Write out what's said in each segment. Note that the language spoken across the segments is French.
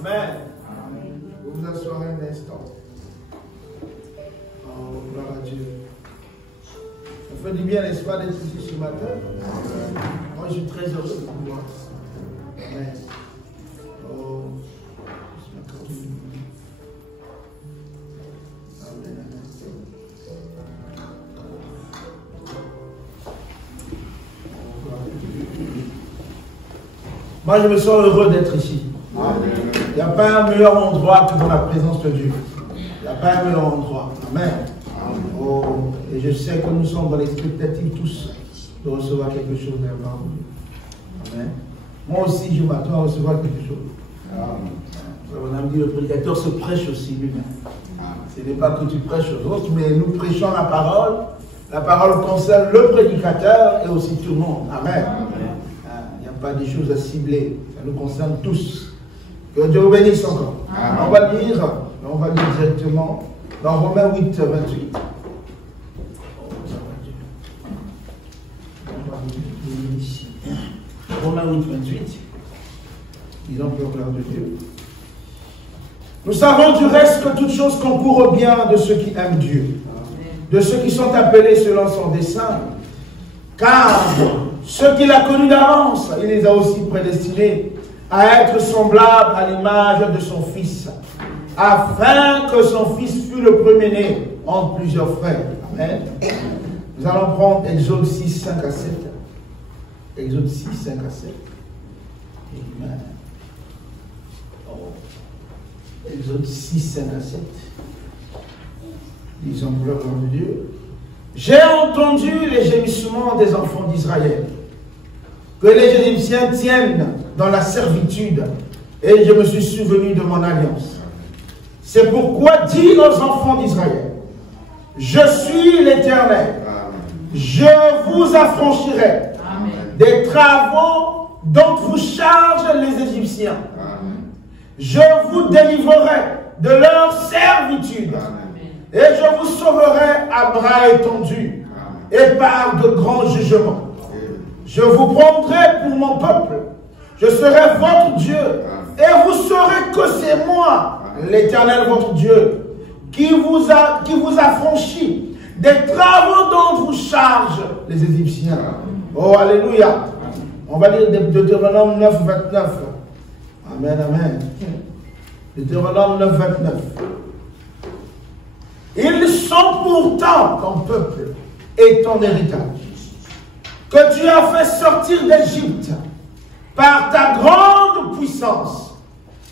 Amen. Vous vous asseoir un instant. Oh, gloire à Dieu. Ça fait du bien, n'est-ce pas, d'être ici ce matin. Moi, je suis très heureux de vous voir. Amen. Oh, amen, amen. Moi, je me sens heureux d'être ici. Il n'y a pas un meilleur endroit que dans la présence de Dieu. Il n'y a pas un meilleur endroit. Amen. Oh, et je sais que nous sommes dans l'expectative tous de recevoir quelque chose de la part de Dieu. Amen. Moi aussi, je m'attends à recevoir quelque chose. On a dit, le prédicateur se prêche aussi lui-même. Ce n'est pas que tu prêches aux autres, mais nous prêchons la parole. La parole concerne le prédicateur et aussi tout le monde. Amen. Il n'y a pas des choses à cibler. Ça nous concerne tous. Que Dieu vous bénisse encore. On va lire directement dans Romains 8, 28. Romains 8, 28. Disons que gloire de Dieu. Nous savons du reste que toute chose concourt au bien de ceux qui aiment Dieu, de ceux qui sont appelés selon son dessein. Car ceux qu'il a connus d'avance, il les a aussi prédestinés à être semblables à l'image de son Fils, afin que son Fils fût le premier-né entre plusieurs frères. Amen. Nous allons prendre Exode 6, 5 à 7. Exode 6, 5 à 7. Amen. Exode 6, 5 à 7. Disons gloire de Dieu. J'ai entendu les gémissements des enfants d'Israël, que les Égyptiens tiennent dans la servitude, et je me suis souvenu de mon alliance. C'est pourquoi dis aux enfants d'Israël, je suis l'Éternel, je vous affranchirai des travaux dont vous chargent les Égyptiens. Je vous délivrerai de leur servitude. Et je vous sauverai à bras étendus et par de grands jugements. Je vous prendrai pour mon peuple. Je serai votre Dieu. Et vous saurez que c'est moi, l'Éternel votre Dieu, qui vous affranchit des travaux dont vous chargent les Égyptiens. Oh, alléluia. On va lire Deutéronome 9, 29. Amen, amen. Deutéronome 9, 29. Ils sont pourtant ton peuple et ton héritage, que tu as fait sortir d'Égypte par ta grande puissance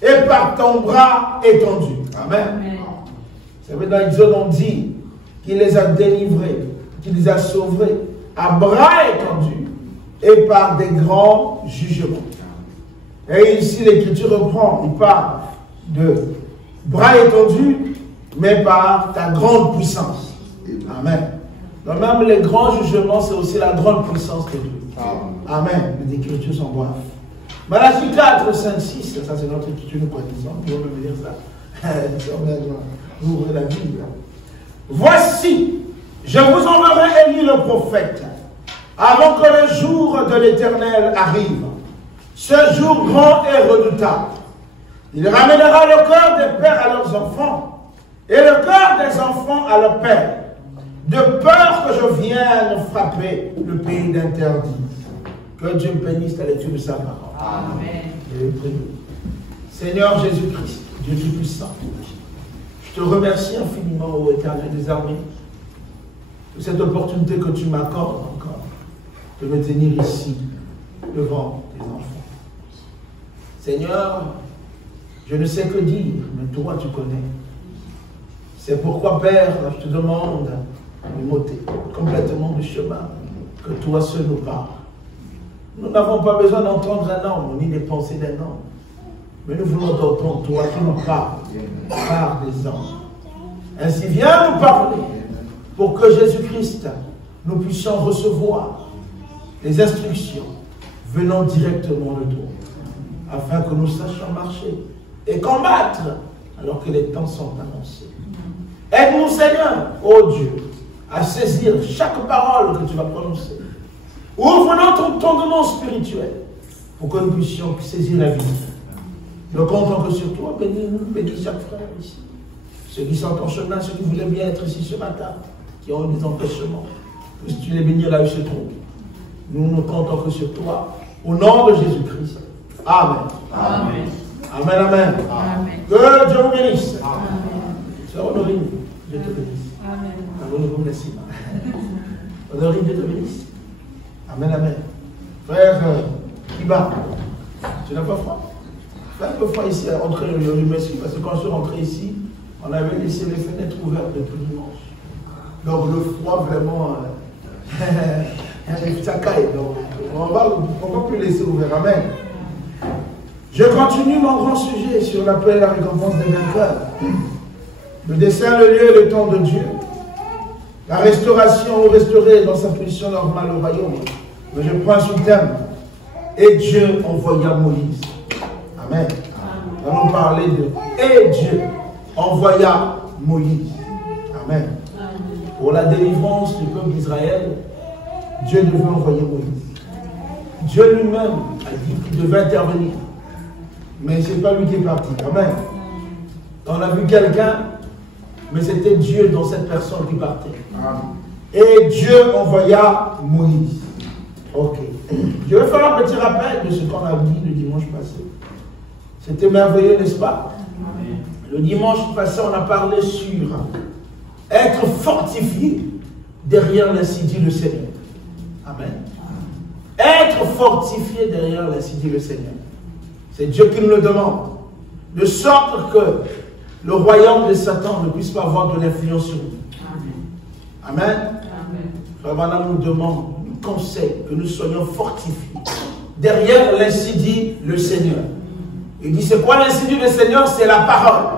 et par ton bras étendu. Amen. Vous savez, dans Exode, on dit qu'il les a délivrés, qu'il les a sauvés à bras étendus et par des grands jugements. Et ici, l'Écriture reprend, il parle de bras étendus, mais par ta grande puissance. Amen. Donc même les grands jugements, c'est aussi la grande puissance de Dieu. Amen. Les Écritures sont braves. Malachie 4, 5, 6, ça c'est notre écriture, nous connaissons. Vous pouvez me dire ça. Vous ouvrez la Bible. Voici, je vous enverrai Élie le prophète, avant que le jour de l'Éternel arrive. Ce jour grand et redoutable. Il ramènera le cœur des pères à leurs enfants, et le cœur des enfants à leur père, de peur que je vienne frapper le pays d'interdit. Que Dieu bénisse la lecture de sa parole. Amen. Et prions. Seigneur Jésus-Christ, Dieu Tout-Puissant, je te remercie infiniment, ô Éternel des armées, de cette opportunité que tu m'accordes encore de me tenir ici, devant tes enfants. Seigneur, je ne sais que dire, mais toi tu connais. C'est pourquoi, Père, je te demande de m'ôter complètement du chemin, que toi seul nous parles. Nous n'avons pas besoin d'entendre un homme, ni des pensées d'un homme. Mais nous voulons t'entendre, toi qui nous parles par des hommes. Ainsi, viens nous parler, pour que Jésus-Christ, nous puissions recevoir les instructions venant directement de toi, afin que nous sachions marcher et combattre alors que les temps sont annoncés. Aide-nous, Seigneur, ô Dieu, à saisir chaque parole que tu vas prononcer. Ouvre notre entendement spirituel pour que nous puissions saisir la vie Nous comptons que sur toi, bénis-nous, bénis chaque frère ici. Ceux qui sont en chemin, ceux qui voulaient bien être ici ce matin, qui ont eu des empêchements. Que tu les bénis là où ils se trouvent. Nous ne comptons que sur toi. Au nom de Jésus-Christ. Amen. Amen. Amen, amen. Amen. Que Dieu vous bénisse. Amen. Sœur Honorine, Dieu te bénisse. Amen. Nous vous remercions. Honorine, Dieu te bénisse. Amen, amen. Frère Kiba, tu n'as pas froid? Fais un peu froid ici, entrer le merci, parce que quand je suis rentré ici, on avait laissé les fenêtres ouvertes depuis dimanche. Donc le froid vraiment, ça caille. Donc on va plus laisser ouvert. Amen. Je continue mon grand sujet sur l'appel à la récompense des vainqueurs. Le dessein, le lieu et le temps de Dieu. La restauration ou restaurer dans sa position normale au royaume. Mais je prends ce thème. Et Dieu envoya Moïse. Amen. Nous allons parler de et Dieu envoya Moïse. Amen. Pour la délivrance du peuple d'Israël, Dieu devait envoyer Moïse. Dieu lui-même a dit qu'il devait intervenir. Mais ce n'est pas lui qui est parti. Amen. On a vu quelqu'un, mais c'était Dieu dans cette personne qui partait. Et Dieu envoya Moïse. Ok. Je vais faire un petit rappel de ce qu'on a dit le dimanche passé. C'était merveilleux, n'est-ce pas? Le dimanche passé, on a parlé sur être fortifié derrière l'insidieux du Seigneur. Amen. Être fortifié derrière l'insidieux du Seigneur. C'est Dieu qui nous le demande. De sorte que le royaume de Satan ne puisse pas avoir de l'influence sur nous. Amen. Amen. Frère Branham nous demande, nous conseille que nous soyons fortifiés derrière l'insidieux le Seigneur. Il dit, c'est quoi l'insidieux du Seigneur? C'est la parole.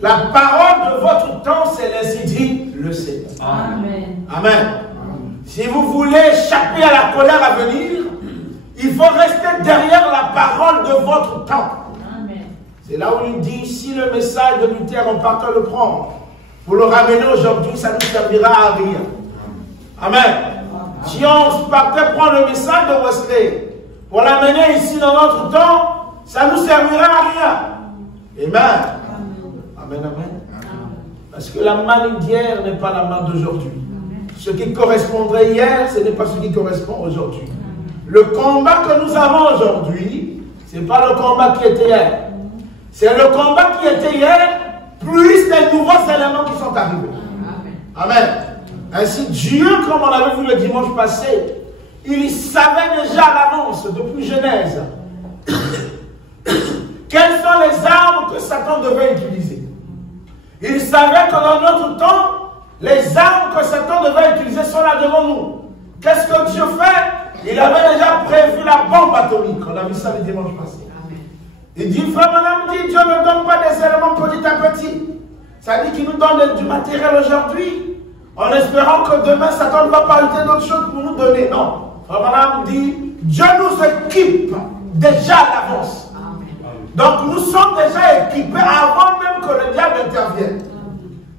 La parole de votre temps, c'est l'insidieux le Seigneur. Amen. Amen. Si vous voulez échapper à la colère à venir, il faut rester derrière la parole de votre temps. C'est là où il dit, si le message de Luther, on part le prendre, pour le ramener aujourd'hui, ça ne nous servira à rien. Amen. Si on partait prendre le message de Wesley, pour l'amener ici dans notre temps, ça ne nous servira à rien. Amen. Amen, amen. Parce que la manne d'hier n'est pas la manne d'aujourd'hui. Ce qui correspondrait hier, ce n'est pas ce qui correspond aujourd'hui. Le combat que nous avons aujourd'hui, ce n'est pas le combat qui était hier. C'est le combat qui était hier, plus les nouveaux éléments qui sont arrivés. Amen. Ainsi, Dieu, comme on avait vu le dimanche passé, il savait déjà à l'avance, depuis Genèse, quelles sont les armes que Satan devait utiliser. Il savait que dans notre temps, les armes que Satan devait utiliser sont là devant nous. Qu'est-ce que Dieu fait? Il avait déjà prévu la bombe atomique. On a vu ça le dimanche passé. Il dit, frère Madame dit, Dieu ne donne pas des éléments petit à petit. Ça dit qu'il nous donne du matériel aujourd'hui, en espérant que demain, Satan ne va pas ajouter d'autres choses pour nous donner. Non. Frère Madame dit, Dieu nous équipe déjà à l'avance. Donc nous sommes déjà équipés avant même que le diable intervienne.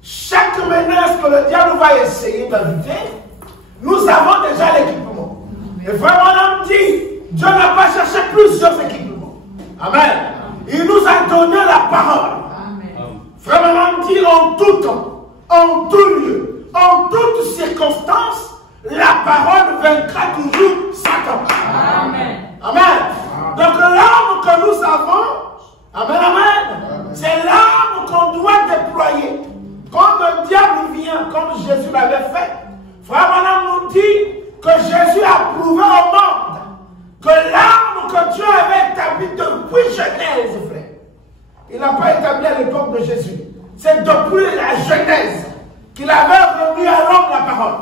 Chaque menace que le diable va essayer d'inviter, nous avons déjà l'équipement. Et frère Madame dit, Dieu n'a pas cherché plusieurs équipements. Amen. Il nous a donné la parole. Amen. Frère Madame dit, en tout temps, en tout lieu, en toutes circonstances, la parole vaincra toujours Satan. Amen. Amen. Donc l'arme que nous avons, amen, amen, c'est l'arme qu'on doit déployer. Quand le diable vient, comme Jésus l'avait fait, frère Madame nous dit que Jésus a prouvé au monde que l'arme que Dieu avait établie depuis Genèse, frère, il n'a pas établi à l'époque de Jésus. C'est depuis la Genèse qu'il avait remis à l'homme la parole.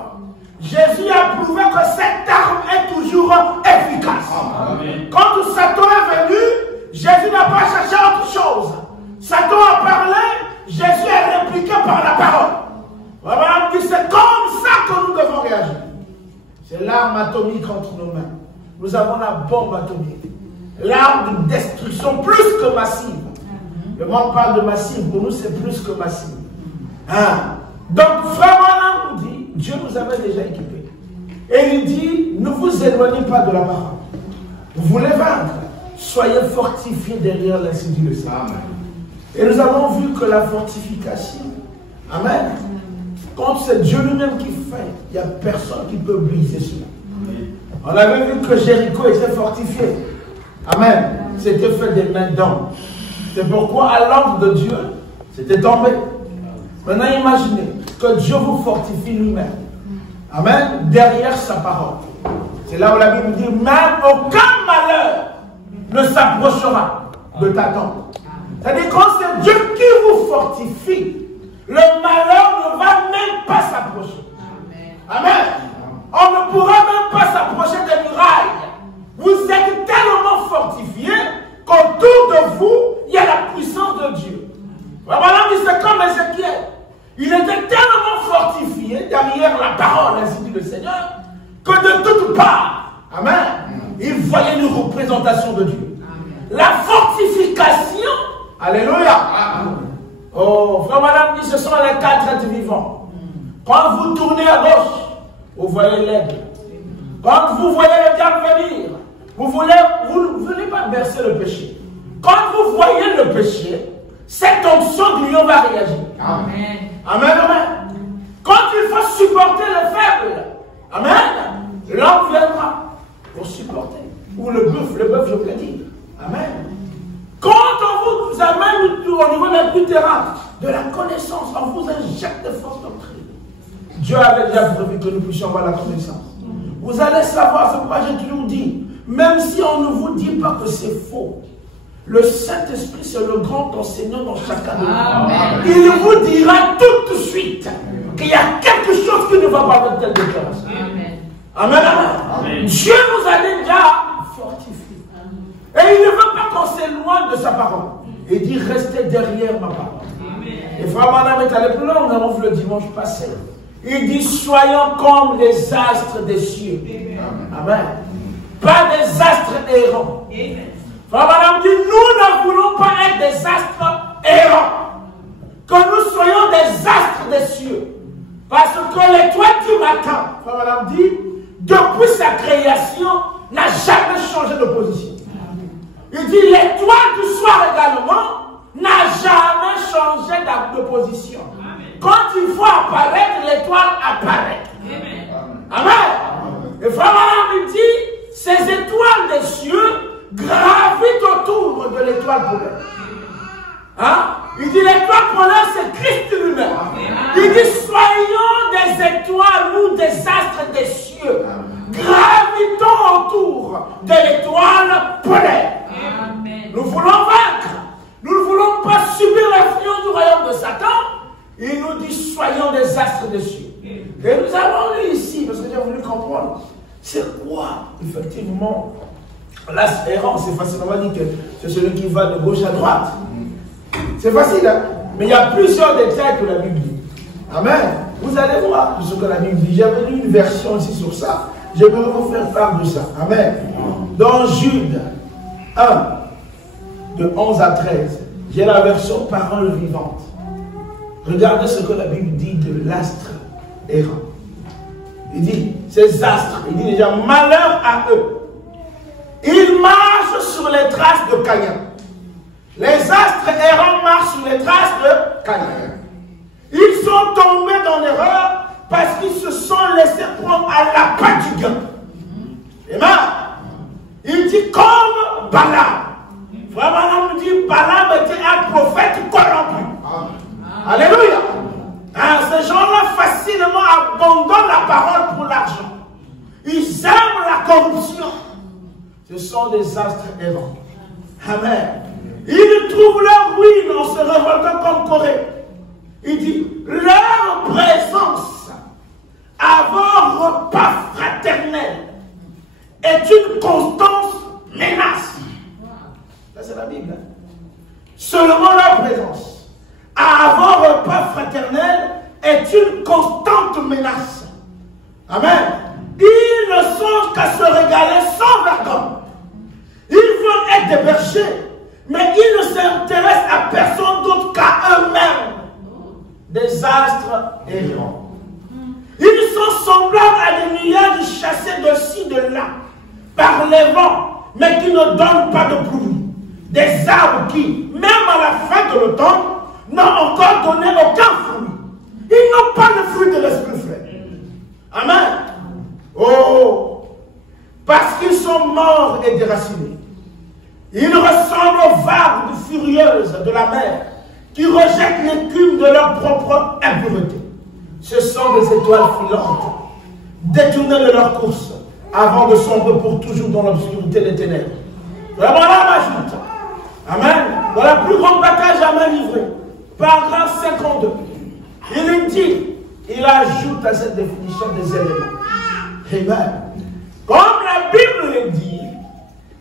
Jésus a prouvé que cette arme est toujours efficace. Amen. Quand Satan est venu, Jésus n'a pas cherché autre chose. Satan a parlé, Jésus a répliqué par la parole. Voilà, c'est comme ça que nous devons réagir. C'est l'arme atomique entre nos mains. Nous avons la bombe atomique. L'arme de destruction plus que massive. Le monde parle de massive, pour nous c'est plus que massive. Hein? Donc vraiment, nous dit, Dieu nous avait déjà équipés. Et il dit, ne vous éloignez pas de la parole. Vous voulez vaincre. soyez fortifiés derrière l'institut de Seigneur. Et nous avons vu que la fortification, amen, quand c'est Dieu lui-même qui fait, il n'y a personne qui peut briser cela. On avait vu que Jéricho était fortifié. Amen. C'était fait des mains d'hommes. C'est pourquoi à l'ordre de Dieu, c'était tombé. Maintenant imaginez que Dieu vous fortifie lui-même. Amen. Derrière sa parole. C'est là où la Bible dit, même aucun malheur ne s'approchera de ta tente. C'est-à-dire quand c'est Dieu qui vous fortifie, le malheur ne va même pas s'approcher. Amen. On ne pourra même pas s'approcher des murailles. Vous êtes tellement fortifiés qu'autour de vous, il y a la puissance de Dieu. Voilà, c'est comme Ézéchiel. Il était tellement fortifié derrière la parole, ainsi dit le Seigneur, que de toutes parts, amen, il voyait une représentation de Dieu. La fortification, alléluia. Oh, frère, madame dit, ce sont les 4 êtres vivants. Quand vous tournez à gauche, vous voyez l'aigle. Quand vous voyez le diable venir, vous ne venez pas bercer le péché. Quand vous voyez le péché, cette onction du lion va réagir. Amen. Amen, amen. Quand il faut supporter le faible, amen, l'homme viendra pour supporter. Ou le bœuf, je peux dire. Amen. Quand on vous amène au niveau d'un plus terrain, de la connaissance, on vous injecte de force doctrine. Dieu avait déjà prévu que nous puissions avoir la connaissance. Vous allez savoir, c'est pourquoi j'ai toujours dit, même si on ne vous dit pas que c'est faux, le Saint-Esprit, c'est le grand enseignant dans chacun de nous. Il vous dira tout de suite qu'il y a quelque chose qui ne va pas avec telle déclaration. Amen, amen. Dieu nous a déjà fortifiés. Et il ne veut pas qu'on s'éloigne de sa parole. Il dit, restez derrière ma parole. Et frère Madame est allé plus loin, nous avons vu le dimanche passé. Il dit, soyons comme les astres des cieux. Amen. Pas des astres errants. Frère Madame dit, nous ne voulons pas être des astres errants. Que nous soyons des astres des cieux. Parce que l'étoile du matin, frère Madame dit, depuis sa création, n'a jamais changé de position. Il dit, l'étoile du soir également n'a jamais changé de position. Quand il faut apparaître, l'étoile apparaît. Amen. Et frère Madame dit, ces étoiles des cieux gravitent autour de l'étoile polaire. Hein? Il dit, l'étoile polaire, c'est Christ lui-même. Il dit, soyons des étoiles ou des astres des cieux, gravitons autour de l'étoile polaire. Nous voulons vaincre. Nous ne voulons pas subir l'influence du royaume de Satan. Il nous dit, soyons des astres des cieux. Et nous avons lu ici, parce que j'ai voulu comprendre, c'est quoi, effectivement, l'astre errant. C'est facile, on va dire que c'est celui qui va de gauche à droite. C'est facile, hein? Mais il y a plusieurs détails que la Bible dit. Amen. Vous allez voir ce que la Bible dit. J'avais lu une version ici sur ça. Je vais vous faire part de ça. Amen. Dans Jude 1, de 11 à 13, j'ai la version parole vivante. Regardez ce que la Bible dit de l'astre errant. Il dit, ces astres, il dit déjà, malheur à eux. Ils marchent sur les traces de Caïn. Les astres errants marchent sur les traces de Caïn. Ils sont tombés dans l'erreur parce qu'ils se sont laissés prendre à l'appât du gain. Amen. Il dit comme Balaam. Frère Balaam dit, Balaam était un prophète corrompu. Alléluia. Hein, ces gens-là facilement abandonnent la parole pour l'argent. Ils aiment la corruption. Ce sont des astres errants. Amen. Ils trouvent leur ruine en se révoltant contre Corée. Il dit, leur présence avant repas fraternel est une constante menace. Là, c'est la Bible. Seulement leur présence avant repas fraternel est une constante menace. Amen. Ils ne songent qu'à se régaler sans vergogne. Ils veulent être des bergers, mais ils ne s'intéressent à personne d'autre qu'à eux-mêmes. Des astres errants. Ils sont semblables à des nuages chassés de ci, de là, par les vents mais qui ne donnent pas de pluie. Des arbres qui, même à la fin de l'automne, n'ont encore donné aucun fruit. Ils n'ont pas le fruit de l'esprit frère. Amen. Oh, parce qu'ils sont morts et déracinés. Ils ressemblent aux vagues furieuses de la mer qui rejettent l'écume de leur propre impureté. Ce sont des étoiles filantes, détournées de leur course, avant de sombrer pour toujours dans l'obscurité des ténèbres. Voilà m'ajoute. Amen. Dans la plus grande bataille jamais livrée, paragraphe 52, il dit, il ajoute à cette définition des éléments. Amen. Comme la Bible le dit,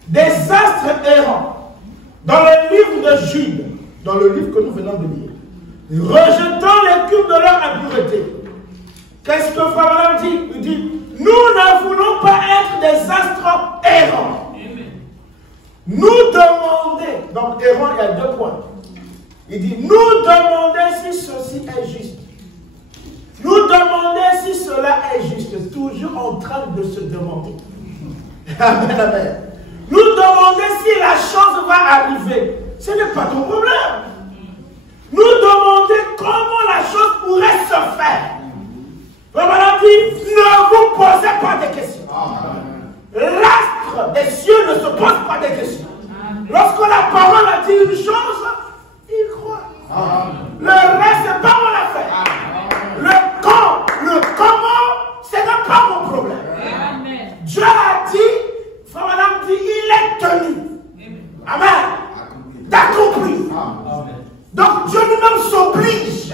des astres errants, dans le livre de Jude, dans le livre que nous venons de lire, rejetant l'écume de leur impureté. Qu'est-ce que Frère Branham dit? Il dit, nous ne voulons pas être des astres errants. Nous demander, donc errant, il y a 2 points. Il dit, nous demander si ceci est juste. Nous demander si cela est juste. Toujours en train de se demander. Amen, amen. Nous demander si la chose va arriver. Ce n'est pas ton problème. Nous demander comment la chose pourrait se faire. Vraiment dit, ne vous posez pas de questions. L'astre des cieux ne se pose pas de questions. Lorsque la parole a dit une chose, il croit. Le reste, c'est pas mon affaire. Le quand, le comment, ce n'est pas mon problème. Dieu a dit, Frère Madame dit, il est tenu. Amen. D'accomplir. Donc Dieu lui-même s'oblige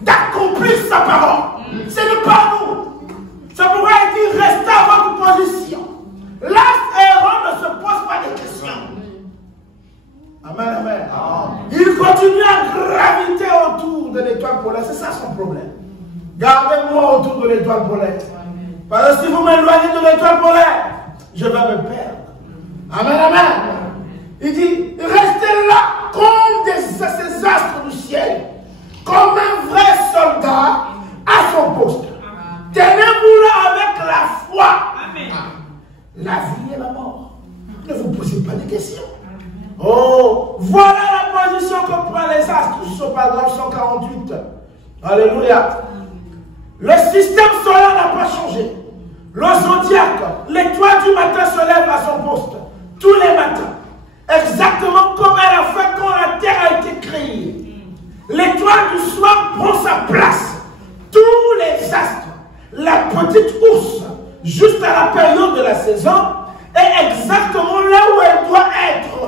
d'accomplir sa parole. Ce n'est pas nous. Ça pourrait être restez à votre position. L'astre errant ne se pose pas de questions. Amen, amen. Il continue à graviter autour de l'étoile polaire. C'est ça son problème. Gardez-moi autour de l'étoile polaire. Parce que si vous m'éloignez de l'étoile polaire, je vais me perdre. Amen, amen. Il dit, restez là comme ces astres du ciel, comme un vrai soldat à son poste. Tenez-vous là avec la foi. Amen. La vie et la mort. Ne vous posez pas de questions. Oh, voilà la position que prennent les astres sur le paragraphe 148. Alléluia. Le système solaire n'a pas changé. Le zodiaque, l'étoile du matin se lève à son poste tous les matins. Exactement comme elle a fait quand la terre a été créée. L'étoile du soir prend sa place. Tous les astres, la petite ours, juste à la période de la saison, est exactement là où elle doit être.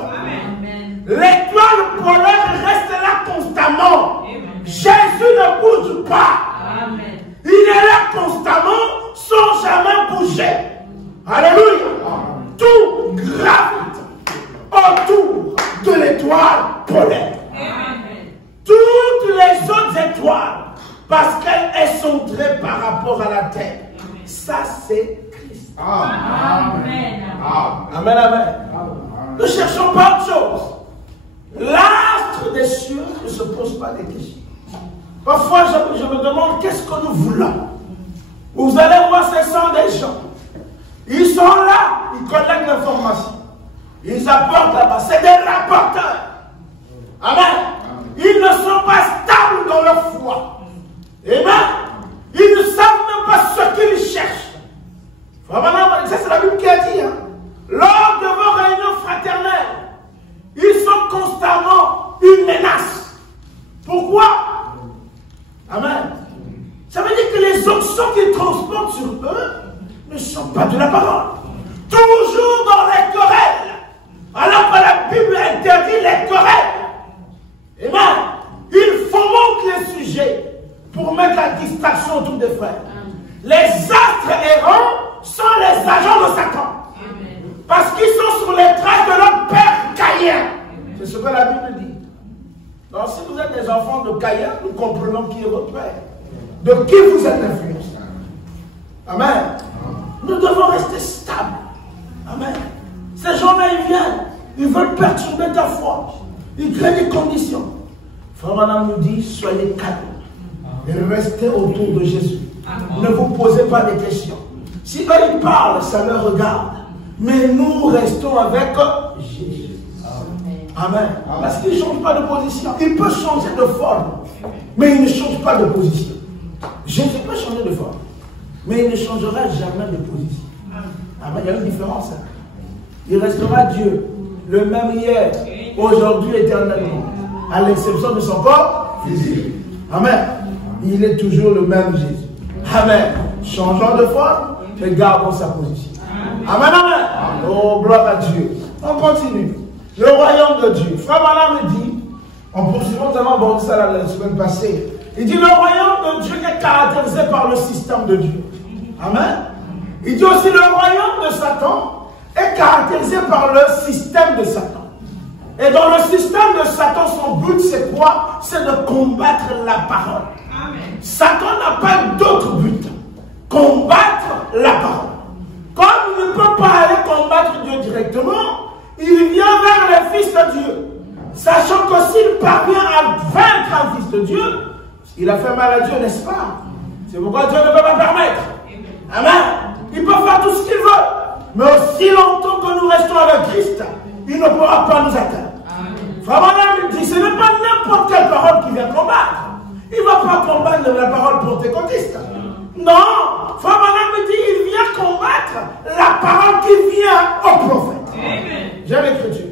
L'étoile polaire reste là constamment. Amen. Jésus ne bouge pas. Amen. Il est là constamment sans jamais bouger. Alléluia. Amen. Tout gravite autour de l'étoile polaire. Amen. Toutes les autres étoiles, parce qu'elle est centrée par rapport à la terre. Amen. Ça, c'est Christ. Amen. Amen. Amen. Ne cherchons pas autre chose. L'astre des cieux ne se pose pas des questions. Parfois, je me demande qu'est-ce que nous voulons. Vous allez voir, ce sont des gens. Ils sont là, ils collectent l'information. Ils apportent là-bas. C'est des rapporteurs. Amen. Ils ne sont pas stables dans leur foi. Amen. Ils ne savent même pas ce qu'ils cherchent. Ça, c'est la Bible qui a dit. Hein? Lors de vos réunions fraternelles, ils sont constamment une menace. Pourquoi? Amen. Ça veut dire que les options qu'ils transportent sur eux ne sont pas de la parole. Toujours dans les querelles. Alors que la Bible interdit les querelles. Amen. Ils fomentent les sujets pour mettre la distraction autour des frères. Les astres errants sont les agents de Satan. Parce qu'ils sont sur les traces de leur père Caïn. C'est ce que la Bible dit. Donc si vous êtes des enfants de Caïn, nous comprenons qui est votre père. De qui vous êtes influencé. Amen. Nous devons rester stables. Amen. Ces gens-là, ils viennent. Ils veulent perturber ta foi. Ils créent des conditions. Frère Madame nous dit, soyez calmes. Et restez autour de Jésus. Amen. Ne vous posez pas de questions. Si eux ils parlent, ça leur regarde. Mais nous restons avec Jésus. Amen. Parce qu'il ne change pas de position. Il peut changer de forme, mais il ne change pas de position. Jésus peut changer de forme, mais il ne changera jamais de position. Amen. Il y a une différence. Il restera Dieu, le même hier, aujourd'hui, éternellement, à l'exception de son corps physique. Amen. Il est toujours le même Jésus. Amen. Changeons de forme, mais gardons sa position. Amen, amen. Oh, gloire à Dieu. On continue. Le royaume de Dieu. Frère Malam me dit, en poursuivant tellement bon ça la semaine passée, il dit le royaume de Dieu est caractérisé par le système de Dieu. Amen. Il dit aussi le royaume de Satan est caractérisé par le système de Satan. Et dans le système de Satan, son but c'est quoi? C'est de combattre la parole. Amen. Satan n'a pas d'autre but. Combattre la parole. Comme il ne peut pas aller combattre Dieu directement, il vient vers les fils de Dieu. Sachant que s'il parvient à vaincre un fils de Dieu, il a fait mal à Dieu, n'est-ce pas? C'est pourquoi Dieu ne peut pas permettre. Amen. Il peut faire tout ce qu'il veut. Mais aussi longtemps que nous restons avec Christ, il ne pourra pas nous atteindre. Frère Branham dit, ce n'est pas n'importe quelle parole qui vient combattre. Il ne va pas combattre la parole pentecôtiste. Non, Frère Branham me dit, il vient combattre la parole qui vient au prophète. J'ai l'écriture.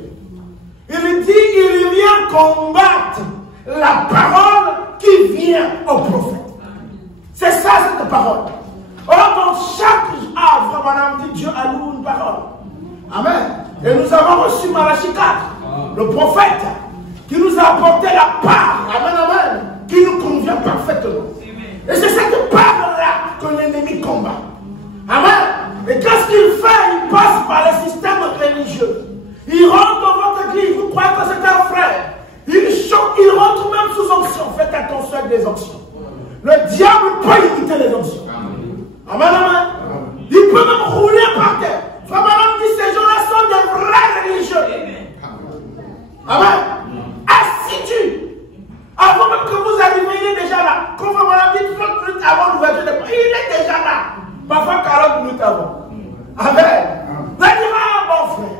Il dit, il vient combattre la parole qui vient au prophète. C'est ça cette parole. Or, dans chaque art, Frère Branham dit, Dieu alloue une parole. Amen. Et nous avons reçu Malachie 4, le prophète, qui nous a apporté la part, amen, amen, qui nous convient parfaitement. Et c'est cette part-là que l'ennemi combat. Amen. Et qu'est-ce qu'il fait? Il passe par le système religieux. Il rentre dans votre église, vous croyez que c'est un frère. Il choque, il rentre même sous onction. Faites attention avec les onctions. Le diable peut imiter les onctions. Amen, amen. Il peut même rouler par terre. Frère Branham dit, ces gens-là sont des vrais religieux. Amen. Assidus. Avant même que vous arriviez, il est déjà là. Comme Frère Branham dit, 30 minutes avant l'ouverture des portes, il est déjà là. Parfois 40 minutes avant. Amen. Vous allez dire, ah bon frère,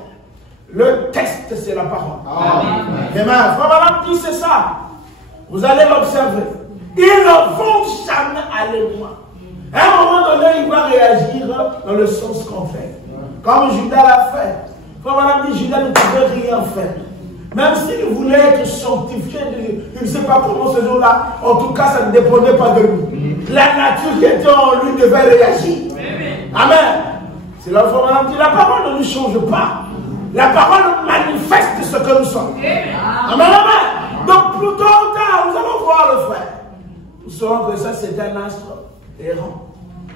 le texte c'est la parole. Amen. Frère Branham dit, c'est ça. Vous allez l'observer. Ils ne vont jamais aller loin. À un moment donné, il va réagir dans le sens contraire. Comme Judas l'a fait. Frère Branham dit, Judas ne pouvait rien faire. Même s'il voulait être sanctifié, il ne sait pas comment ce jour-là, en tout cas, ça ne dépendait pas de lui. La nature qui était en lui devait réagir. Amen. C'est là où Frère Branham dit, la parole ne nous change pas. La parole manifeste ce que nous sommes. Amen, amen. Donc, plus tôt ou tard, nous allons voir le frère. Nous saurons que ça, c'est un astre errant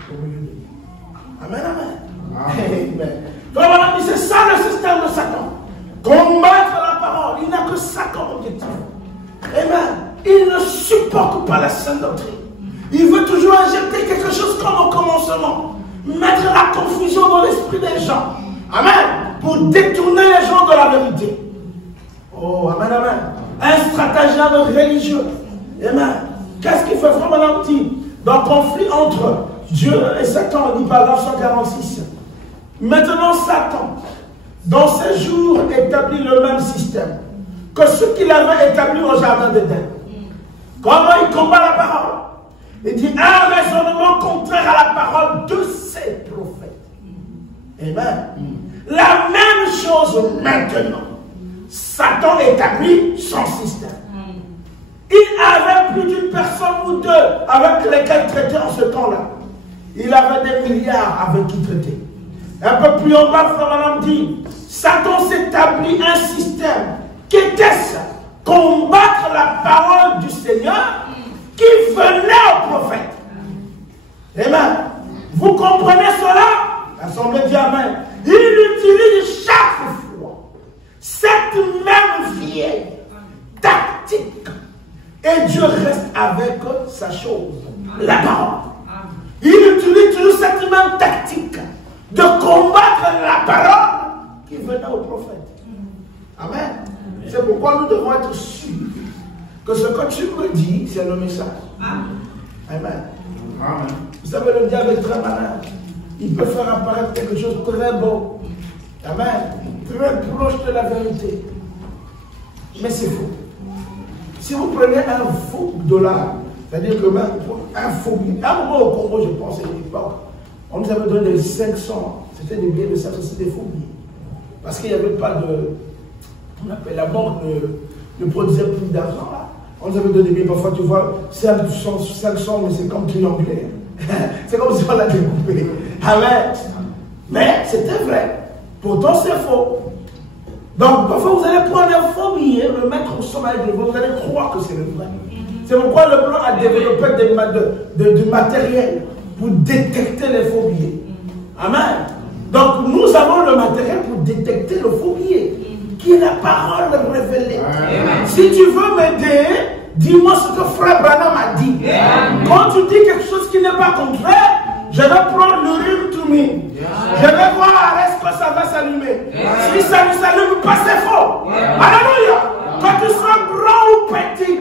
au milieu de nous. Amen, amen. Amen. Frère Branham dit, c'est ça le système de Satan. Combattre la parole. Il n'a que ça comme objectif. Amen. Il ne supporte pas la sainte doctrine. Il veut toujours injecter quelque chose comme au commencement. Mettre la confusion dans l'esprit des gens. Amen. Pour détourner les gens de la vérité. Oh, amen, amen. Un stratagème religieux. Amen. Qu'est-ce qu'il fait? Frère Branham dit, dans le conflit entre Dieu et Satan, on dit paragraphe 146. Maintenant, Satan, dans ces jours, établit le même système que ce qu'il avait établi au jardin d'Éden. Comment il combat la parole? Il dit un raisonnement contraire à la parole de ses prophètes. Amen. La même chose maintenant. Satan établit son système. Il avait plus d'une personne ou deux avec lesquelles traiter en ce temps-là. Il avait des milliards avec qui traiter. Un peu plus en bas, Frère Branham dit, Satan s'établit un système. Qu'était-ce? Combattre la parole du Seigneur qui venait au prophète. Amen. Vous comprenez cela? L'Assemblée dit Amen. Il utilise chaque fois cette même vieille tactique. Et Dieu reste avec sa chose, la parole. Il utilise toujours cette même tactique de combattre la parole qui venait au prophète. Amen. C'est pourquoi nous devons être sûrs que ce que tu me dis, c'est le message. Amen. Amen. Vous savez, le diable est très malin. Il peut faire apparaître quelque chose de très beau. Amen. Très proche de la vérité. Mais c'est faux. Si vous prenez un faux dollar, c'est-à-dire que un faux billet, à un moment au Congo, je pense, à l'époque, on nous avait donné des 500, c'était des billets de 500, c'était des faux billets. Parce qu'il n'y avait pas de. On appelle la banque ne produisait plus d'argent là. On nous avait donné des billets, parfois tu vois, 500, mais c'est comme triangulaire. C'est comme si on l'a découpé. Amen. Mais c'était vrai. Pourtant, c'est faux. Donc, parfois, vous allez prendre un faux billet, le mettre au sommet de vous, vous allez croire que c'est le vrai. C'est pourquoi le blanc a développé du matériel pour détecter les faux billets. Amen. Donc, nous avons le matériel pour détecter le faux billet, qui est la parole révélée. Amen. Si tu veux m'aider, dis-moi ce que Frère Branham a dit. Amen. Quand tu dis quelque chose qui n'est pas contraire, je vais prendre le rire to me. Je vais voir est-ce que ça va s'allumer. Si ça ne s'allume pas, c'est faux. Alléluia. Quand tu seras grand ou petit,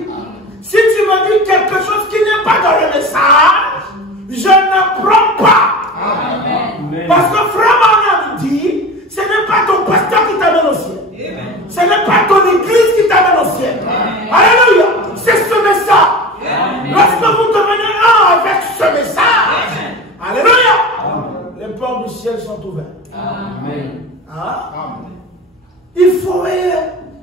si tu me dis quelque chose qui n'est pas dans le message, je ne prends pas. Amen. Parce que Frère Branham dit, ce n'est pas ton pasteur qui t'amène au ciel. Ce n'est pas ton église qui t'amène au ciel. Alléluia. C'est ce message. Lorsque vous devenez un avec ce message, alléluia, les portes du ciel sont ouvertes. Amen. Hein? Il faut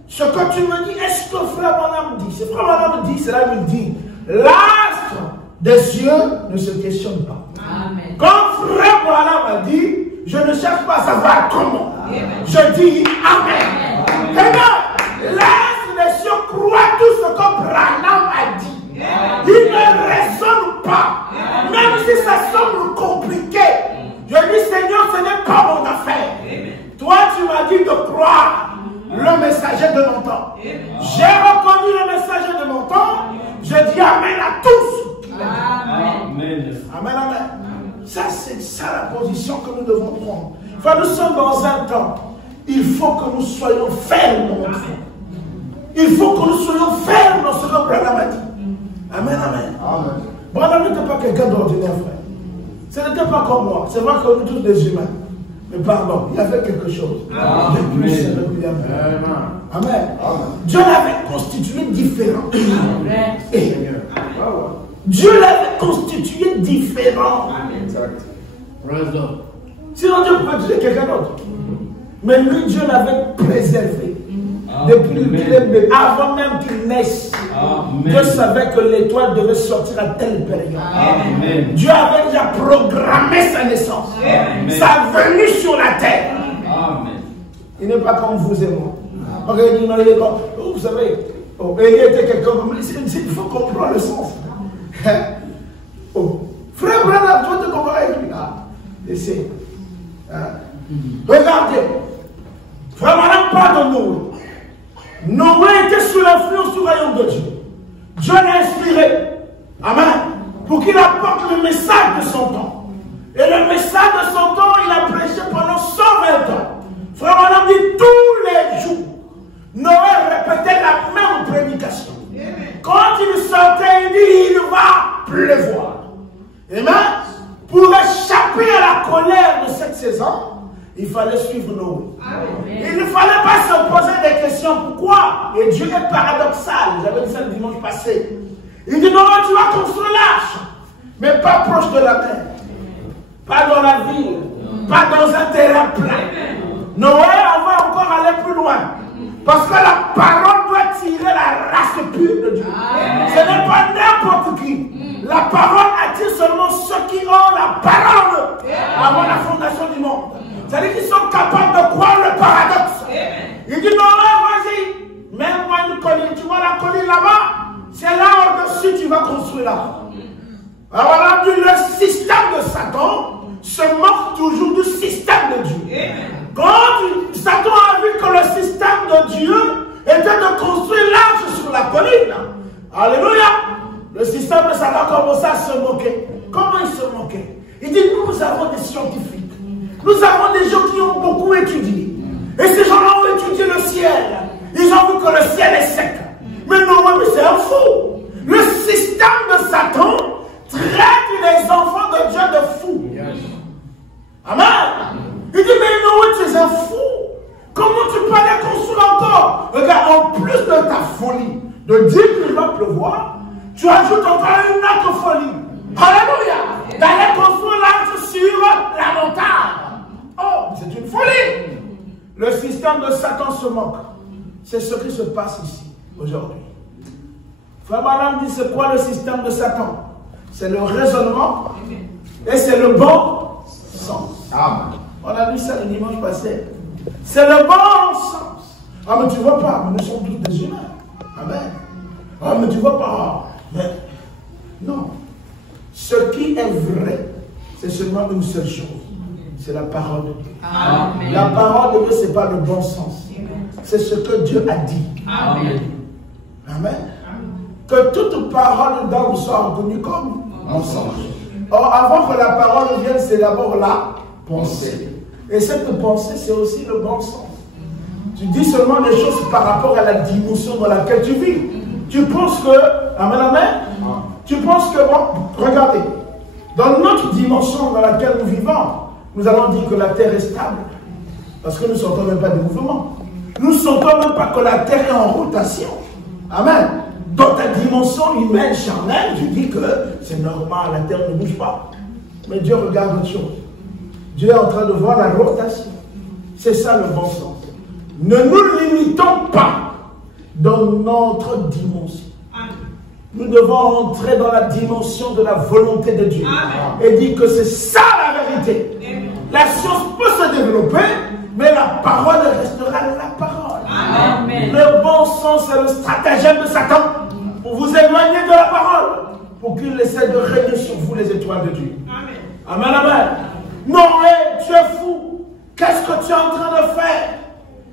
ce que tu me dis, est-ce que Frère Branham dit? Ce Frère Branham dit, cela me dit, l'astre des cieux ne se questionne pas. Amen. Quand Frère Branham a dit, je ne cherche pas à savoir comment. Amen. Je dis Amen. Amen. L'astre des cieux croit tout ce que Branham a dit. Amen. Il ne raisonne pas. Amen. Même si ça semble compliqué. Je dis Seigneur, ce n'est pas mon affaire. Amen. Toi, tu m'as dit de croire le messager de mon temps. J'ai reconnu le messager de mon temps. Je dis Amen à tous. Amen. Amen, amen. Ça, c'est ça la position que nous devons prendre. Enfin, nous sommes dans un temps. Il faut que nous soyons fermes dans notre foi. Il faut que nous soyons fermes dans ce que Branham a dit. Amen, amen. Branham n'était pas quelqu'un d'ordinaire, frère. Ce n'était pas comme moi. C'est vrai que nous tous des humains. Mais pardon, il y avait quelque chose. Amen. Amen. Dieu l'avait constitué différent. Et Dieu l'avait constitué différent. Sinon Dieu pouvait tuer quelqu'un d'autre. Mais lui, Dieu l'avait préservé. Depuis qu'il est bébé, avant même qu'il naisse, Dieu savait que l'étoile devait sortir à telle période. Amen. Dieu avait déjà programmé sa naissance, sa venue sur la terre. Amen. Il n'est pas comme vous et moi. Vous savez, il était quelqu'un comme lui. Il faut comprendre le sens. Frère Branham, toi, tu comprends avec lui. Essayez. Regardez. Frère Branham parle de Noé. Noé était sous l'influence du royaume de Dieu. Dieu l'a inspiré. Amen. Pour qu'il apporte le message de son temps. Et le message de son temps, il a prêché pendant 120 ans. Frère Branham dit tous les jours. Noé répétait la même prédication. Quand il sortait, il dit il va pleuvoir. Amen. Pour échapper à la colère de cette saison, il fallait suivre Noé. Il ne fallait pas se poser des questions. Pourquoi? Et Dieu est paradoxal. J'avais dit ça le dimanche passé. Il dit Noé, tu vas construire l'arche, mais pas proche de la mer, pas dans la ville, pas dans un terrain plat. Noé, on va encore aller plus loin. Parce que la parole doit tirer la race pure de Dieu. Ce n'est pas n'importe qui. La parole attire seulement ceux qui ont la parole avant la fondation du monde. C'est-à-dire qu'ils sont capables de croire le paradoxe. Il dit non, vas-y, mets-moi une colline. Tu vois la colline là-bas? C'est là au-dessus tu vas construire là. Alors là, le système de Satan se moque toujours du système de Dieu. Quand Satan a vu que le système de Dieu était de construire l'arche sur la colline, alléluia, le système de Satan commençait à se moquer. Comment il se moquait? Il dit, nous avons des scientifiques. Nous avons des gens qui ont beaucoup étudié. Et ces gens-là ont étudié le ciel. Ils ont vu que le ciel est sec. Mais non, mais c'est un fou. Le système de Satan traite les enfants de Dieu de fous. Amen. Il dit, mais non, tu es un fou. moque. C'est ce qui se passe ici, aujourd'hui. Frère Branham dit, c'est quoi le système de Satan? C'est le raisonnement et c'est le bon sens. Amen. On a vu ça le dimanche passé. C'est le bon sens. Ah, mais tu vois pas, mais nous sommes tous des humains. Amen. Ah, mais tu vois pas. Mais non. Ce qui est vrai, c'est seulement une seule chose. C'est la parole de Dieu. Amen. La parole de Dieu, ce n'est pas le bon sens. C'est ce que Dieu a dit. Amen. Amen. Que toute parole d'homme soit reconnue comme mensonge. Or, avant que la parole vienne, c'est d'abord la pensée. Et cette pensée, c'est aussi le bon sens. Tu dis seulement des choses par rapport à la dimension dans laquelle tu vis. Tu penses que, amen, amen, tu penses que, bon, regardez, dans notre dimension dans laquelle nous vivons, nous allons dire que la terre est stable. Parce que nous ne sentons même pas de mouvement. Nous ne sentons même pas que la terre est en rotation. Amen. Dans ta dimension humaine, charnelle, tu dis que c'est normal, la terre ne bouge pas. Mais Dieu regarde autre chose. Dieu est en train de voir la rotation. C'est ça le bon sens. Ne nous limitons pas dans notre dimension. Nous devons entrer dans la dimension de la volonté de Dieu. Amen. Et dire que c'est ça la vérité. Amen. La science peut se développer, mais la parole restera la parole. Amen. Le bon sens, c'est le stratagème de Satan pour vous éloigner de la parole, pour qu'il essaie de régner sur vous les étoiles de Dieu. Amen. Amen, amen. Non, mais tu es fou. Qu'est-ce que tu es en train de faire?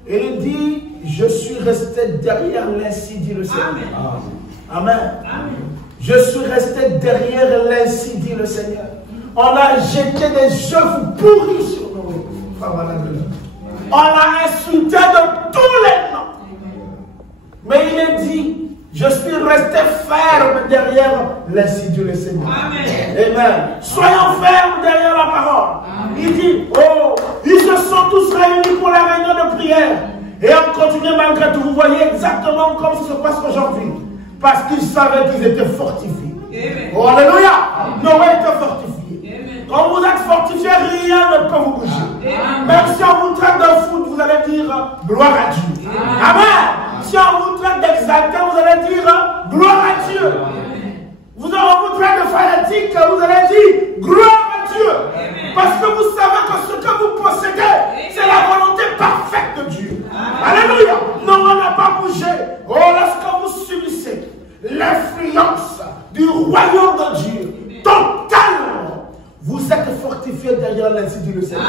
Et il dit, je suis resté derrière l'ainsi dit le Seigneur. Amen. Amen. Je suis resté derrière l'ainsi dit le Seigneur. On a jeté des œuvres pourries sur nous. On a insulté de tous les noms. Mais il est dit, je suis resté ferme derrière l'ainsi dit le Seigneur. Amen. Amen. Soyons fermes derrière la parole. Amen. Il dit, oh, ils se sont tous réunis pour la réunion de prière. Et on continue malgré tout. Vous voyez exactement comme ça se passe aujourd'hui. Parce qu'ils savaient qu'ils étaient fortifiés. Amen. Oh, alléluia. Noé était fortifié. Amen. Quand vous êtes fortifié, rien ne peut vous bouger. Amen. Même si on vous traite de foot, vous allez dire gloire à Dieu. Amen. Amen. Si on vous traite d'exalté, vous allez dire gloire à Dieu. Amen. On vous traite de fanatique, vous allez dire gloire à Dieu. Amen. Parce que vous savez que ce que vous possédez, c'est la volonté parfaite de Dieu. Amen. Alléluia. Non, on n'a pas bougé. Oh, lorsque vous subissez l'influence du royaume de Dieu, totalement, vous êtes fortifiés derrière l'Institut du Seigneur.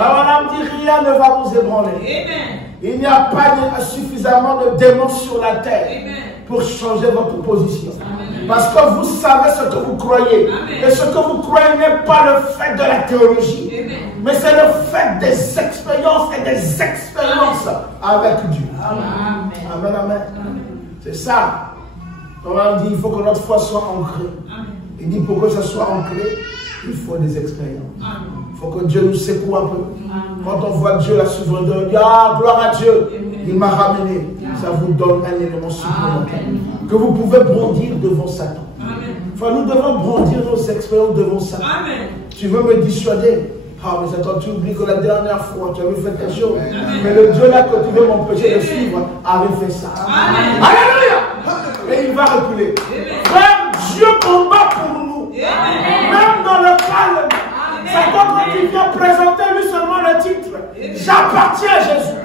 Alors, on a dit rien ne va vous ébranler. Amen. Il n'y a pas suffisamment de démons sur la terre. Amen. Pour changer votre position. Amen. Parce que vous savez ce que vous croyez. Amen. Et ce que vous croyez n'est pas le fait de la théologie. Amen. Mais c'est le fait des expériences et des expériences avec Dieu. Amen. Amen, amen. Amen. C'est ça. On dit il faut que notre foi soit ancrée. Amen. Il dit pour que ça soit ancré, il faut des expériences. Amen. Il faut que Dieu nous secoue un peu. Amen. Quand on voit Dieu, la souveraineté, on dit ah, gloire à Dieu. Amen. Il m'a ramené. Amen. Ça vous donne un élément supplémentaire. Que vous pouvez bondir devant Satan. Amen. Enfin, nous devons bondir nos expériences devant Satan. Amen. Tu veux me dissuader? Ah, mais Satan, tu oublies que la dernière fois, tu avais fait quelque chose. Amen. Mais le Dieu là que tu veux m'empêcher de suivre avait fait ça. Amen. Alléluia. Et il va reculer. Frère, Dieu combat pour nous. Amen. Même dans le calme. Satan, quand il vient présenter lui seulement le titre, j'appartiens à Jésus.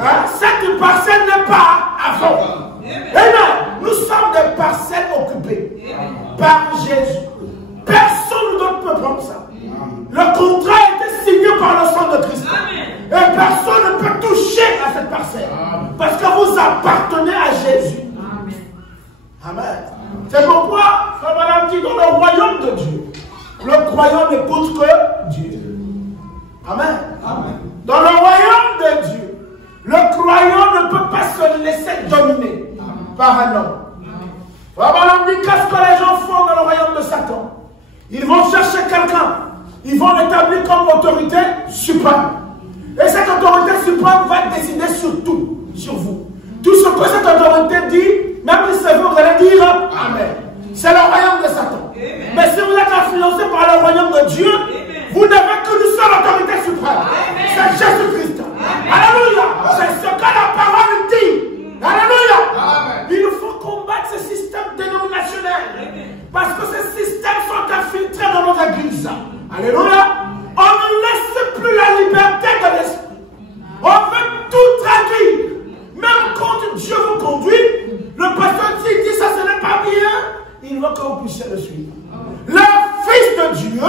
Hein? Cette parcelle n'est pas à fond. Amen. Nous sommes des parcelles occupées par Jésus. Personne d'autre peut prendre ça. Le contrat a été signé par le sang de Christ. Et personne ne peut toucher à cette parcelle. Parce que vous appartenez à Jésus. Amen. C'est pourquoi, comme on a dit, dans le royaume de Dieu, le croyant n'écoute que Dieu. Amen. Amen. Dans le royaume de Dieu, le croyant ne peut pas se laisser dominer par un homme. Vraiment, on dit qu'est-ce que les gens font dans le royaume de Satan? Ils vont chercher quelqu'un, ils vont l'établir comme autorité suprême. Et cette autorité suprême va décider sur tout, sur vous. Tout ce que cette autorité dit, même si c'est vous, vous allez dire Amen. C'est le royaume de Satan. Amen. Mais si vous êtes influencé par le royaume de Dieu, Amen. Vous n'avez qu'une seule autorité suprême. C'est Jésus-Christ. Alléluia. C'est ce que la Alléluia. On ne laisse plus la liberté de l'esprit. On veut tout traduire. Même quand Dieu vous conduit, le pasteur dit ça, ce n'est pas bien. Il veut que vous puissiez le suivre. Le Fils de Dieu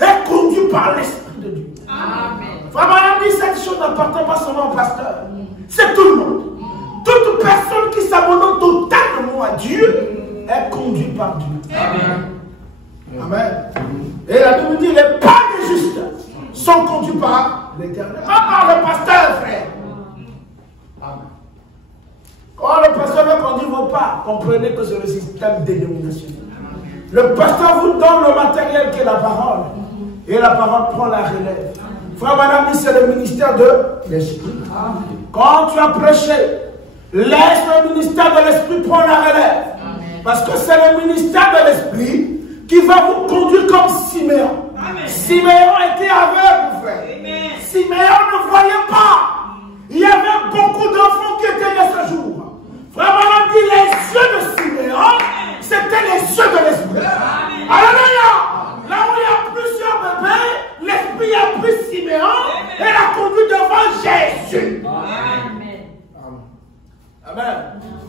est conduit par l'Esprit de Dieu. Amen. Frère Branham dit cette chose n'appartient pas seulement au pasteur. C'est tout le monde. Toute personne qui s'abandonne totalement à Dieu est conduite par Dieu. Amen. Amen. Et la Bible dit les pas des justes sont conduits par l'Éternel. Pas par le pasteur, frère. Amen. Quand le pasteur veut conduire vos pas, comprenez que c'est le système dénominationnel. Le pasteur vous donne le matériel qui est la parole. Et la parole prend la relève. Frère Madame dit c'est le ministère de l'Esprit. Quand tu as prêché, laisse le ministère de l'Esprit prendre la relève. Parce que c'est le ministère de l'Esprit qui va vous conduire comme Siméon. Siméon était aveugle, frère. Siméon ne voyait pas. Il y avait beaucoup d'enfants qui étaient nés ce jour. Frère Madame dit les yeux de Siméon, c'était les yeux de l'Esprit. Alléluia. Là où il y a plusieurs bébés, l'Esprit a pris Siméon et l'a conduit devant Jésus. Amen. Amen.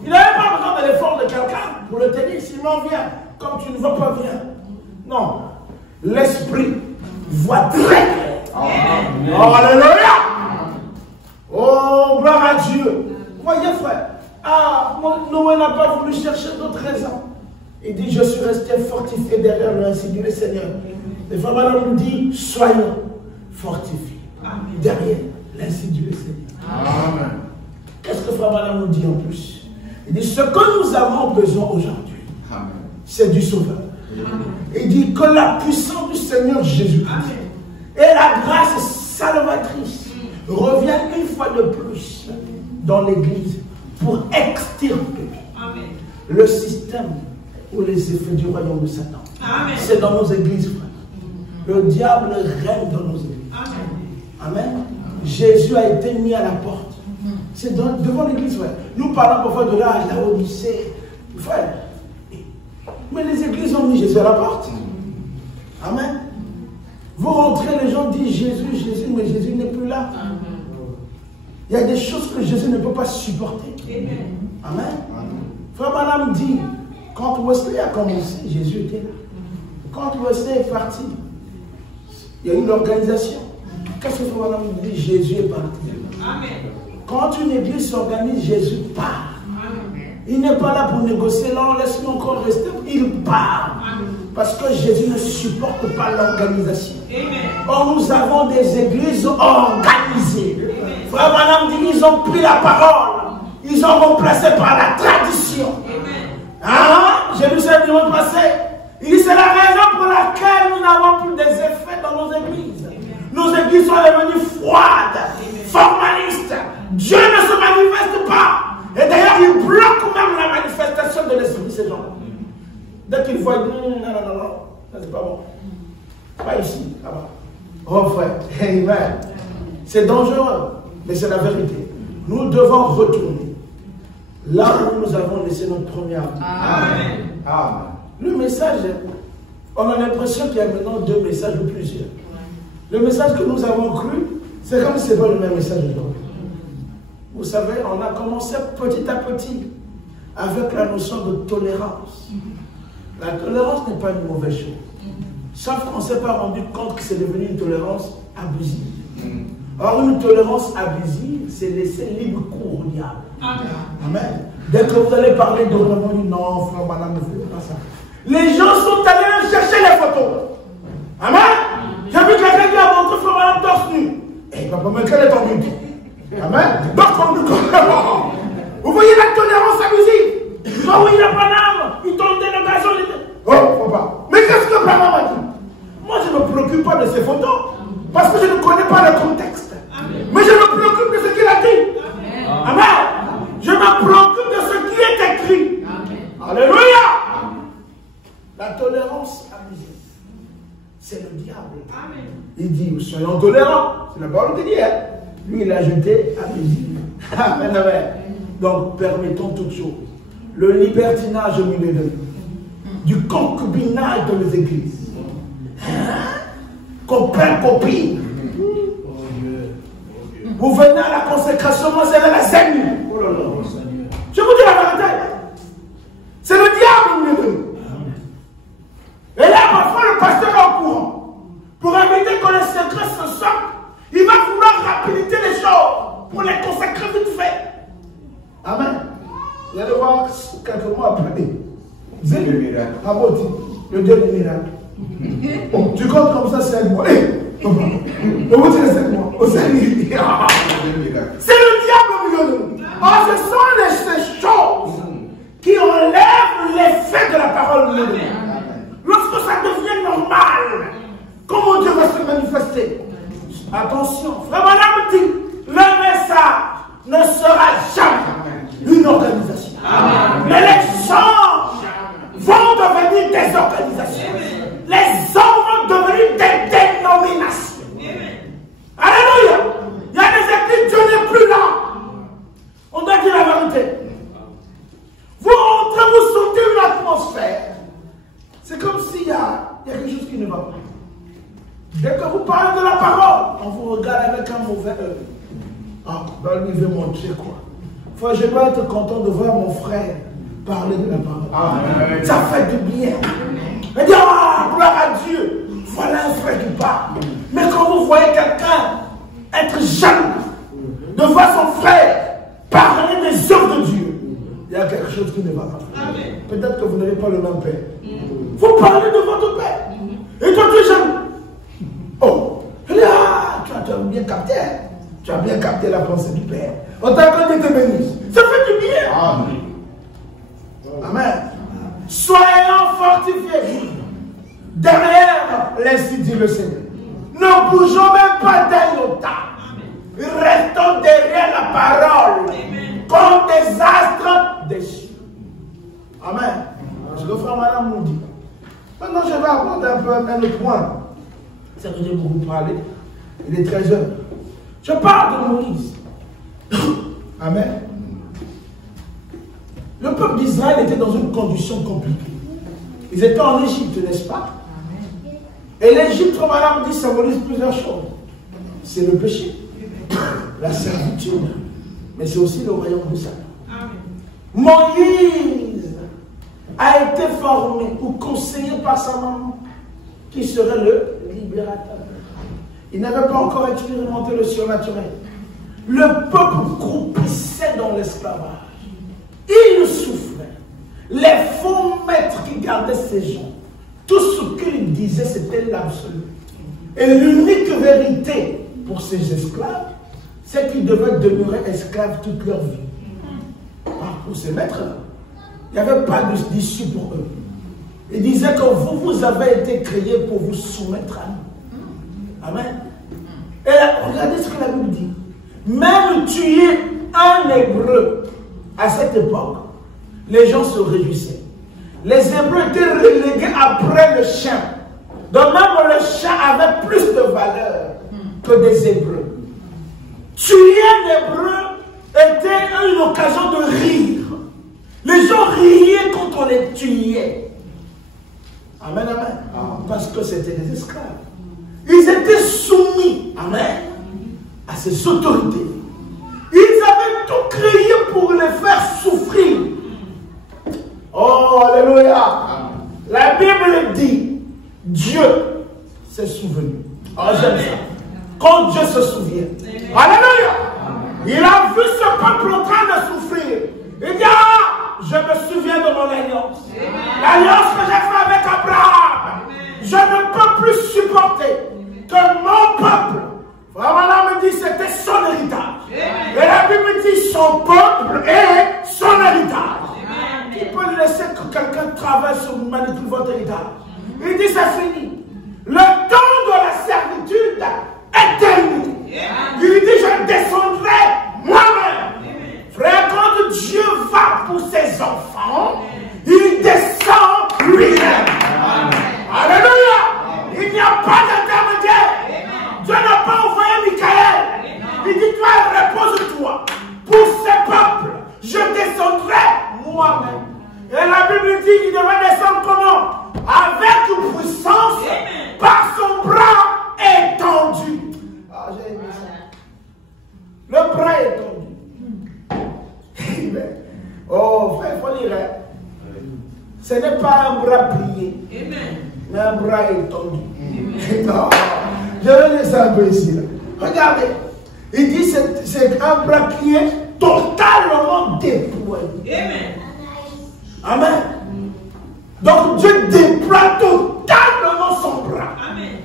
Il n'avait pas besoin de l'effort de quelqu'un pour le tenir. Siméon, viens. Comme tu ne veux pas, viens. Non. L'Esprit voit très clair. Oh, alléluia. Oh, gloire à Dieu. Voyez, frère. Ah, Noé n'a pas voulu chercher d'autres raisons. Il dit, je suis resté fortifié derrière le insigne du Seigneur. Le frère Madame nous dit, soyons fortifiés derrière l'insigne du Seigneur. Amen. Qu'est-ce que frère Madame nous dit en plus? Il dit, ce que nous avons besoin aujourd'hui, c'est du Sauveur. Il dit que la puissance du Seigneur Jésus-Christ et la grâce salvatrice reviennent une fois de plus dans l'Église pour extirper le système ou les effets du royaume de Satan. C'est dans nos églises, frère. Le diable règne dans nos églises. Amen. Jésus a été mis à la porte. C'est devant l'église, frère. Nous parlons parfois de l'âge, la Odyssée. Frère. Mais les églises ont mis Jésus à la porte. Amen. Vous rentrez, les gens disent Jésus, Jésus, mais Jésus n'est plus là. Il y a des choses que Jésus ne peut pas supporter. Amen. Frère Madame dit, quand Wesley a commencé, Jésus était là. Quand Wesley est parti, il y a eu l'organisation. Qu'est-ce que Frère Madame dit? Jésus est parti. Amen. Quand une église s'organise, Jésus part. Il n'est pas là pour négocier. Là, laisse-nous encore rester. Il part. Parce que Jésus ne supporte pas l'organisation. Or, nous avons des églises organisées. Frère Madame dit, ils ont pris la parole. Ils ont remplacé par la tradition. Hein? J'ai lu ça le dimanche passé. Il dit, c'est la raison pour laquelle nous n'avons plus des effets dans nos églises. Nos églises sont devenues froides, formalistes. Dieu ne se manifeste pas. Et d'ailleurs, il bloque même la manifestation de l'esprit, ces gens. Dès qu'ils voient, non, c'est pas bon. Pas ici, là-bas. Oh frère, amen. C'est dangereux, mais c'est la vérité. Nous devons retourner là où nous avons laissé notre première vie. Amen. Amen. Le message, on a l'impression qu'il y a maintenant deux messages ou plusieurs. Le message que nous avons cru, c'est comme si ce n'est pas le même message aujourd'hui. Vous savez, on a commencé petit à petit avec la notion de tolérance. La tolérance n'est pas une mauvaise chose. Sauf qu'on ne s'est pas rendu compte que c'est devenu une tolérance abusive. Or, une tolérance abusive, c'est laisser libre cours au diable. Amen. Dès que vous allez parler de non, frère, madame, ne faites pas ça. Les gens sont allés chercher les photos. Amen. J'ai vu quelqu'un qui a montré frère, madame, torse nu. Eh, papa, mais quel est ton but? Amen. Donc, vous voyez la tolérance abusive. Toi, où il n'a pas d'âme, il tombe dans le gazon. Oh, papa. Mais qu'est-ce que papa m'a dit? Moi, je ne me préoccupe pas de ces photos. Parce que je ne connais pas le contexte. Mais je me préoccupe de ce qu'il a dit. Amen. Je me préoccupe de ce qui est écrit. Alléluia. La tolérance abusive, c'est le diable. Il dit, soyons tolérants. C'est la parole qui dit. Lui, il a ajouté abusif. Amen, amen. Donc, permettons toutes choses. Le libertinage au milieu de nous. Du concubinage dans les églises. Hein? copain, copine. Vous venez à la consécration, moi c'est la scène. Je vous dis la vérité. C'est le diable qui est venu. Et là, parfois, le pasteur est au courant. Pour éviter que les secrets se sortent, il va vouloir rapidiser les choses pour les consacrer vite fait. Amen. Vous allez voir quelques mois après. C'est le miracle. Le Dieu du miracle. Bon, tu comptes comme ça 5 mois. Vous tirez 5 mois. C'est le diable au milieu de nous. Oh, ce sont ces choses qui enlèvent l'effet de la parole de Dieu. Lorsque ça devient normal, comment Dieu va se manifester? Attention, frère Madame dit, le message ne sera jamais une organisation. Mais les gens vont devenir des organisations. Les hommes vont devenir des dénominations. Alléluia. Il y a des églises, Dieu n'est plus là. On doit dire la vérité. Vous entrez, vous sentez une atmosphère. C'est comme s'il y a quelque chose qui ne va pas. Dès que vous parlez de la parole, on vous regarde avec un mauvais œil. Ah, ben lui veut montrer quoi. Enfin, je dois être content de voir mon frère parler de la parole. Amen. Ça fait du bien. Et dire, ah, gloire à Dieu. Voilà un frère qui parle. Mais quand vous voyez quelqu'un être jeune, de voir son frère parler des œuvres de Dieu, il y a quelque chose qui ne va pas. Peut-être que vous n'avez pas le même père. Vous parlez de votre père. Et toi, tu es jeune. Oh, là, tu as bien capté. Tu as bien capté la pensée du père. On t'a connu te bénisse. Ça fait du bien. Amen. Amen. Soyons fortifiés derrière l'institut du Seigneur. Ne bougeons même pas d'un iota. Restons derrière la parole. Comme des astres des cieux. Amen. Ce que frère Madame nous dit. Maintenant, je vais apporter un peu un autre point. C'est que j'ai beaucoup parlé. Il est 13h. Je parle de Moïse. Amen. Le peuple d'Israël était dans une condition compliquée. Ils étaient en Égypte, n'est-ce pas? Et l'Égypte, comme Madame dit, symbolise plusieurs choses. C'est le péché, la servitude, mais c'est aussi le royaume de Satan. Moïse a été formé ou conseillé par sa maman, qui serait le libérateur. Il n'avait pas encore expérimenté le surnaturel. Le peuple croupissait dans l'esclavage. Il souffrait. Les faux maîtres qui gardaient ces gens, tout ce qu'ils disaient, c'était l'absolu. Et l'unique vérité pour ces esclaves, c'est qu'ils devaient demeurer esclaves toute leur vie. Pour ces maîtres-là, il n'y avait pas d'issue pour eux. Ils disaient que vous avez été créés pour vous soumettre à nous. Amen. Et là, regardez ce que la Bible dit. Même tuer un Hébreu à cette époque, les gens se réjouissaient. Les Hébreux étaient relégués après le chien. Donc même le chien avait plus de valeur que des Hébreux. Tuer un Hébreu était une occasion de rire. Les gens riaient quand on les tuait. Amen, amen. Parce que c'était des esclaves. Ils étaient soumis, amen, à ces autorités. Ils avaient tout créé pour les faire souffrir. Oh, alléluia. La Bible dit, Dieu s'est souvenu. Oh, j'aime ça. Quand Dieu se souvient. Alléluia. Il a vu ce peuple en train de souffrir. Il dit, ah, je me souviens de mon alliance. L'alliance que j'ai faite avec Abraham. Je ne peux plus supporter que mon peuple, Frère me dit, c'était son héritage. Et la Bible dit, son peuple est son héritage. Qui peut laisser que quelqu'un travaille sur manipule votre héritage? Il dit, c'est fini. Le temps de la servitude est terminé. Il dit, je descendrai moi-même. Frère, quand Dieu va pour ses enfants, il descend lui-même. Alléluia. Il n'y a pas d'intermédiaire. Dieu n'a pas envoyé Michael. Il dit, toi, repose-toi. Pour ces peuples, je descendrai moi-même. Et la Bible dit, il devait descendre comment? Avec puissance, par son mais un bras étendu. Non, je vais laisser un peu ici. Là. Regardez, il dit c'est un bras qui est totalement déployé. Amen. Amen. Donc Dieu déploie totalement son bras. Amen.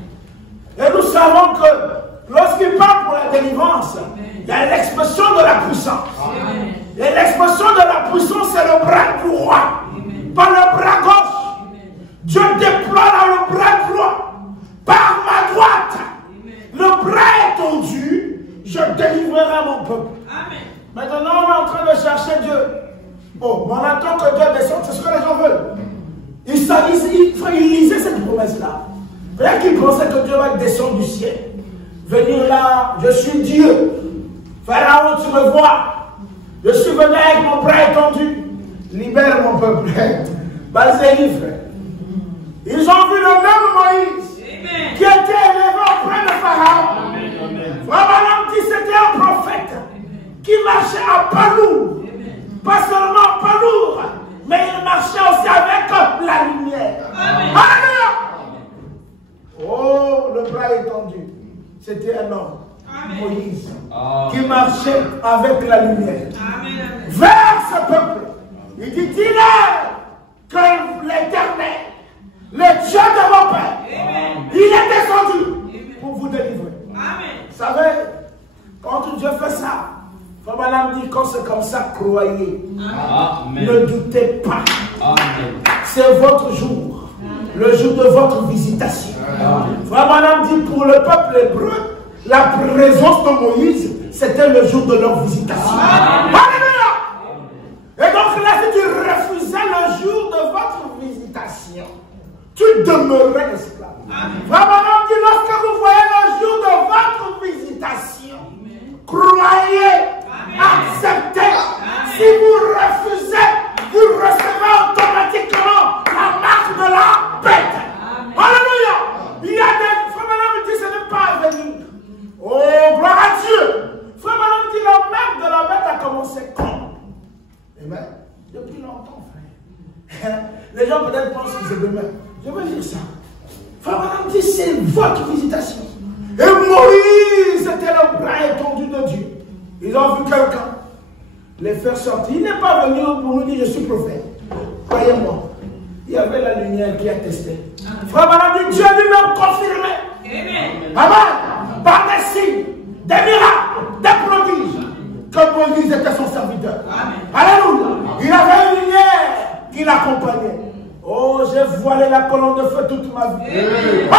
Et nous savons que lorsqu'il parle pour la délivrance, il y a l'expression de la puissance. Amen. Et l'expression de la puissance, c'est le bras droit, pas le bras gauche. Amen. Dieu déploie dans le bras droit, par ma droite. Amen. Le bras étendu, je délivrerai mon peuple. Amen. Maintenant, on est en train de chercher Dieu. Bon, on attend que Dieu descende, c'est ce que les gens veulent. Il lisait cette promesse-là. Peut-être qu'il pensait que Dieu va descendre du ciel. Venir là, je suis Dieu. Pharaon, tu me vois. Je suis venu avec mon bras étendu. Libère mon peuple. Basé frère. Ils ont vu le même Moïse qui était élevé auprès de Pharaon. Vraiment, dit c'était un prophète qui marchait à pas lourd. Pas seulement pas lourd, mais il marchait aussi avec la lumière. Alléluia. Oh, le bras étendu. C'était un homme, Moïse, qui marchait avec la lumière. Amen. Vers ce peuple. Il dit, dis-leur que l'Éternel, le Dieu de mon Père, il est descendu pour vous délivrer. Amen. Vous savez, quand Dieu fait ça, Frère Madame dit, quand c'est comme ça, croyez. Amen. Ne doutez pas. C'est votre jour. Le jour de votre visitation. Frère Madame dit, pour le peuple hébreu, la présence de Moïse, c'était le jour de leur visitation. Alléluia. Et donc là, si tu refusais le jour de votre visitation, tu demeurais esclave. Frère Madame dit, lorsque vous voyez le jour de votre visitation, croyez, acceptez. Si vous refusez, vous recevez automatiquement la marque de la bête. Alléluia. Il y a des frères Madame dit, ce n'est pas à venir. Oh, gloire à Dieu. Frère Madame dit, la marque de la bête a commencé quand? Amen. Depuis longtemps, frère. Les gens peut-être pensent que c'est demain. Je veux dire ça. Frère Madame dit, c'est votre visitation. Et Moïse était le bras étendu de Dieu. Ils ont vu quelqu'un les faire sortir. Il n'est pas venu pour nous dire, je suis prophète. Croyez-moi. Il y avait la lumière qui attestait. Frère Madame dit, Dieu lui-même confirmait. Amen. Par des signes, des miracles, des prodiges, que Moïse était son serviteur. Amen. Alléluia. Il avait une lumière qui l'accompagnait. Oh, j'ai voilé la colonne de feu toute ma vie. Alléluia.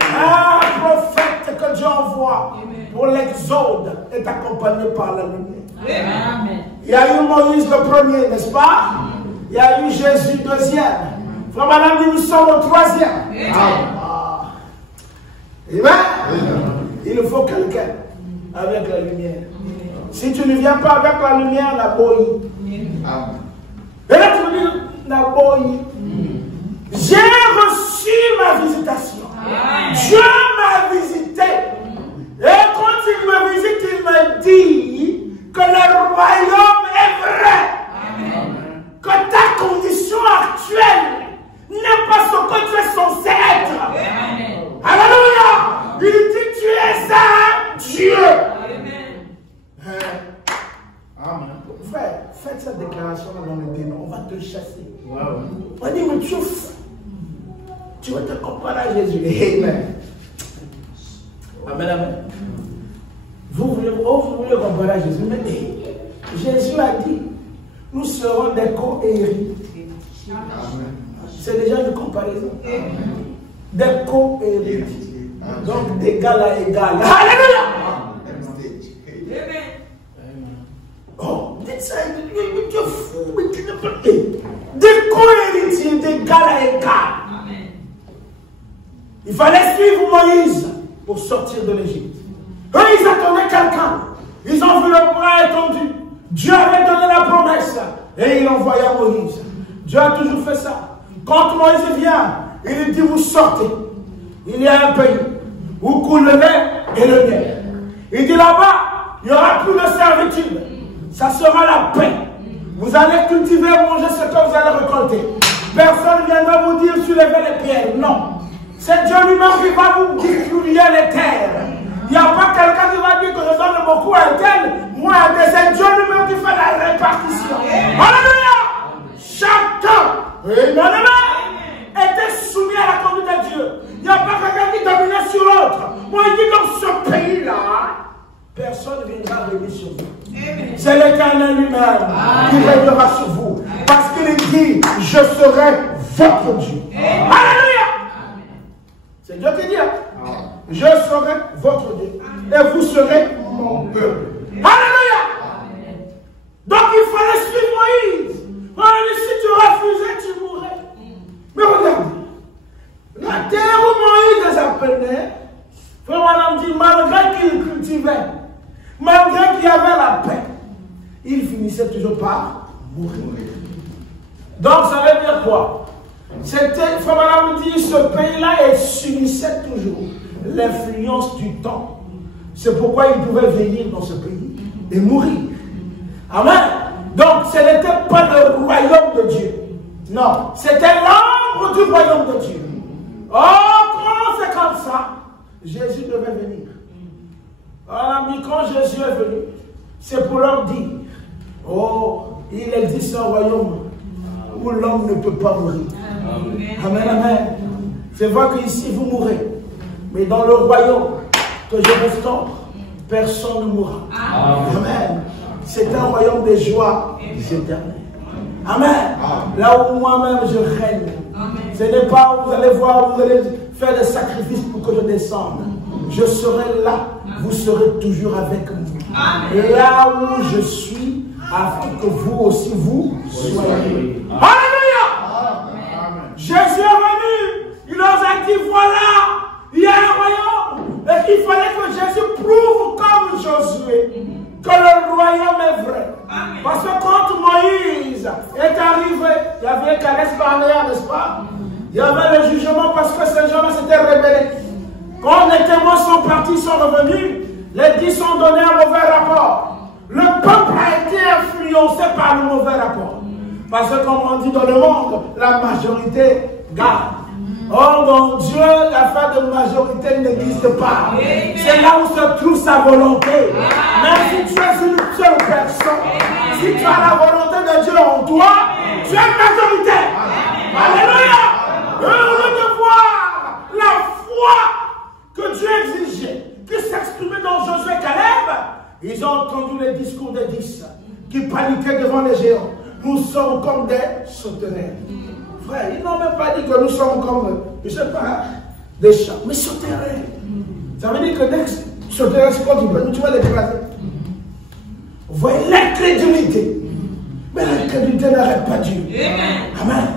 Un prophète que Dieu envoie pour l'exode est accompagné par la lumière. Amen. Il y a eu Moïse le premier, n'est-ce pas? Il y a eu Jésus deuxième. Frère Madame dit, nous sommes au troisième. Amen. Il nous faut quelqu'un avec la lumière. Si tu ne viens pas avec la lumière, la bouillie. Et là tu me dis, la bouillie. J'ai reçu ma visitation. Dieu m'a visité. Et quand il me visite, il me dit que le royaume est vrai. Amen. Que ta condition actuelle n'est pas ce que tu es censé être. Amen. Alléluia. Il dit, tu es un Dieu. Amen. Amen. Frère, faites cette déclaration dans le démon. On va te chasser. Wow. On va dire, mais tu es fou. Tu vas te comparer à Jésus. Amen. Amen, amen. Vous voulez comparer à Jésus. Mais Jésus a dit, nous serons des co-héritiers. C'est déjà une comparaison. Amen. Des co-héritiers. Donc d'égal à égal. Alléluia. Oh, ça, tu es fou, mais tu n'es pas. Des co-héritiers d'égal à égal. Il fallait suivre Moïse pour sortir de l'Égypte. Eux, ils attendaient quelqu'un. Ils ont vu le bras étendu. Dieu avait donné la promesse. Et il envoya Moïse. Dieu a toujours fait ça. Quand Moïse vient, il dit, vous sortez. Il y a un pays où coule le lait et le miel. Il dit là-bas, il n'y aura plus de servitude. Ça sera la paix. Vous allez cultiver, manger ce que vous allez récolter. Personne ne viendra vous dire soulevez les pierres. Non. C'est Dieu lui-même qui va vous distribuer les terres. Il n'y a pas quelqu'un qui va dire que je donne beaucoup à un tel, moi à tel. C'est Dieu lui-même qui fait la répartition. Alléluia. Chacun, était soumis à la conduite de Dieu. Il n'y a pas quelqu'un qui dominait sur l'autre. Moi, il dit dans ce pays-là, personne ne viendra régner sur vous. C'est l'Éternel lui-même qui régnera sur vous. Parce qu'il dit, je serai votre Dieu. Alléluia. C'est Dieu qui dit, je serai votre Dieu. Et vous serez mon peuple. Alléluia. Donc il fallait suivre Moïse. Si tu refusais, tu mourrais. Mais regarde, la terre où Moïse les appelait, frère madame dit, malgré qu'il cultivait, malgré qu'il y avait la paix, il finissait toujours par mourir. Donc ça veut dire quoi? C'était, frère madame dit, ce pays-là subissait toujours l'influence du temps. C'est pourquoi il pouvait venir dans ce pays et mourir. Amen. Donc ce n'était pas le royaume de Dieu. Non, c'était l'ombre du royaume de Dieu. Oh, quand c'est comme ça, Jésus devait venir. Quand Jésus est venu, c'est pour leur dire, oh, il existe un royaume où l'homme ne peut pas mourir. Amen, amen. C'est vrai qu'ici vous mourrez, mais dans le royaume que je restaure, personne ne mourra. Amen. C'est un royaume de joie éternelle. Amen. Là où moi-même je règne. Ce n'est pas où vous allez voir, vous allez faire des sacrifices pour que je descende. Je serai là, vous serez toujours avec moi. Et là où je suis, afin que vous aussi vous soyez. Alléluia. Jésus est venu, il leur a dit voilà, il y a un royaume. Et qu'il fallait que Jésus prouve comme Josué que le royaume est vrai. Parce que quand Moïse est arrivé, il y avait Kadès Barnéa, n'est-ce pas? Il y avait le jugement parce que ces gens-là s'étaient rebellés. Quand les témoins sont partis, sont revenus, les 10 ont donné un mauvais rapport. Le peuple a été influencé par le mauvais rapport. Parce que comme on dit dans le monde, la majorité gagne. Oh mon Dieu, l'affaire de majorité n'existe pas. C'est là où se trouve sa volonté. Même si tu es une seule personne, si tu as la volonté de Dieu en toi, tu es une majorité. Alléluia. Heureux de voir la foi que Dieu exigeait, qui s'exprimait dans Josué et Caleb. Ils ont entendu les discours des 10 qui paniquaient devant les géants. Nous sommes comme des sauterelles. Frère, ils n'ont même pas dit que nous sommes comme, je ne sais pas, des chats, mais sauterelles. Ça veut dire que dès que sauterelles, c'est quand tu vas les écraser. Vous voyez l'incrédulité. Mais l'incrédulité n'arrête pas Dieu. Amen.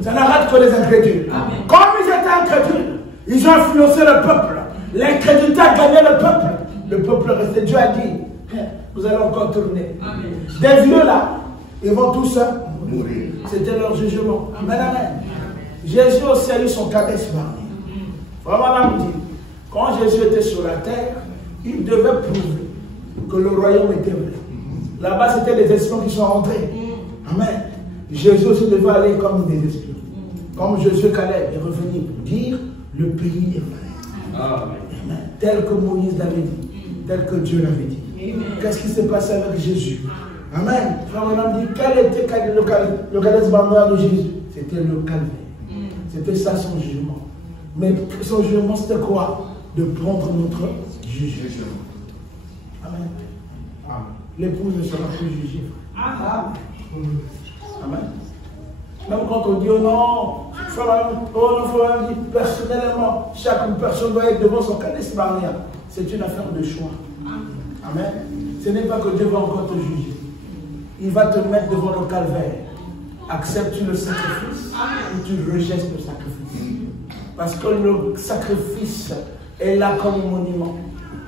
Ça n'arrête que les incrédules. Comme ils étaient incrédules, ils ont influencé le peuple. L'incrédulité a gagné le peuple. Le peuple est resté. Dieu a dit, vous allez encore tourner. Des vieux là, ils vont tous mourir. C'était leur jugement. Amen, amen. Jésus aussi a eu son Kadès Barnéa. Vraiment, on dit, quand Jésus était sur la terre, il devait prouver que le royaume était vrai. Là-bas, c'était les espions qui sont rentrés. Amen. Jésus aussi devait aller comme des espions. Comme Josué Caleb est revenu pour dire, le pays est vrai. Amen. Tel que Moïse l'avait dit, tel que Dieu l'avait dit. Qu'est-ce qui s'est passé avec Jésus? Amen. Frère, on a dit, quel était le Kadès Barnéa de Jésus? C'était le calvaire. C'était ça son jugement. Mais son jugement, c'était quoi? De prendre notre jugement. Amen. L'épouse ne sera plus jugée. Amen. Même quand on dit, oh non, frère, dit personnellement, chaque personne doit être devant son Kadès Barnéa. C'est une affaire de choix. Amen. Ce n'est pas que Dieu va encore te juger. Il va te mettre devant le calvaire. Acceptes-tu le sacrifice ou tu rejettes le sacrifice? Parce que le sacrifice est là comme un monument.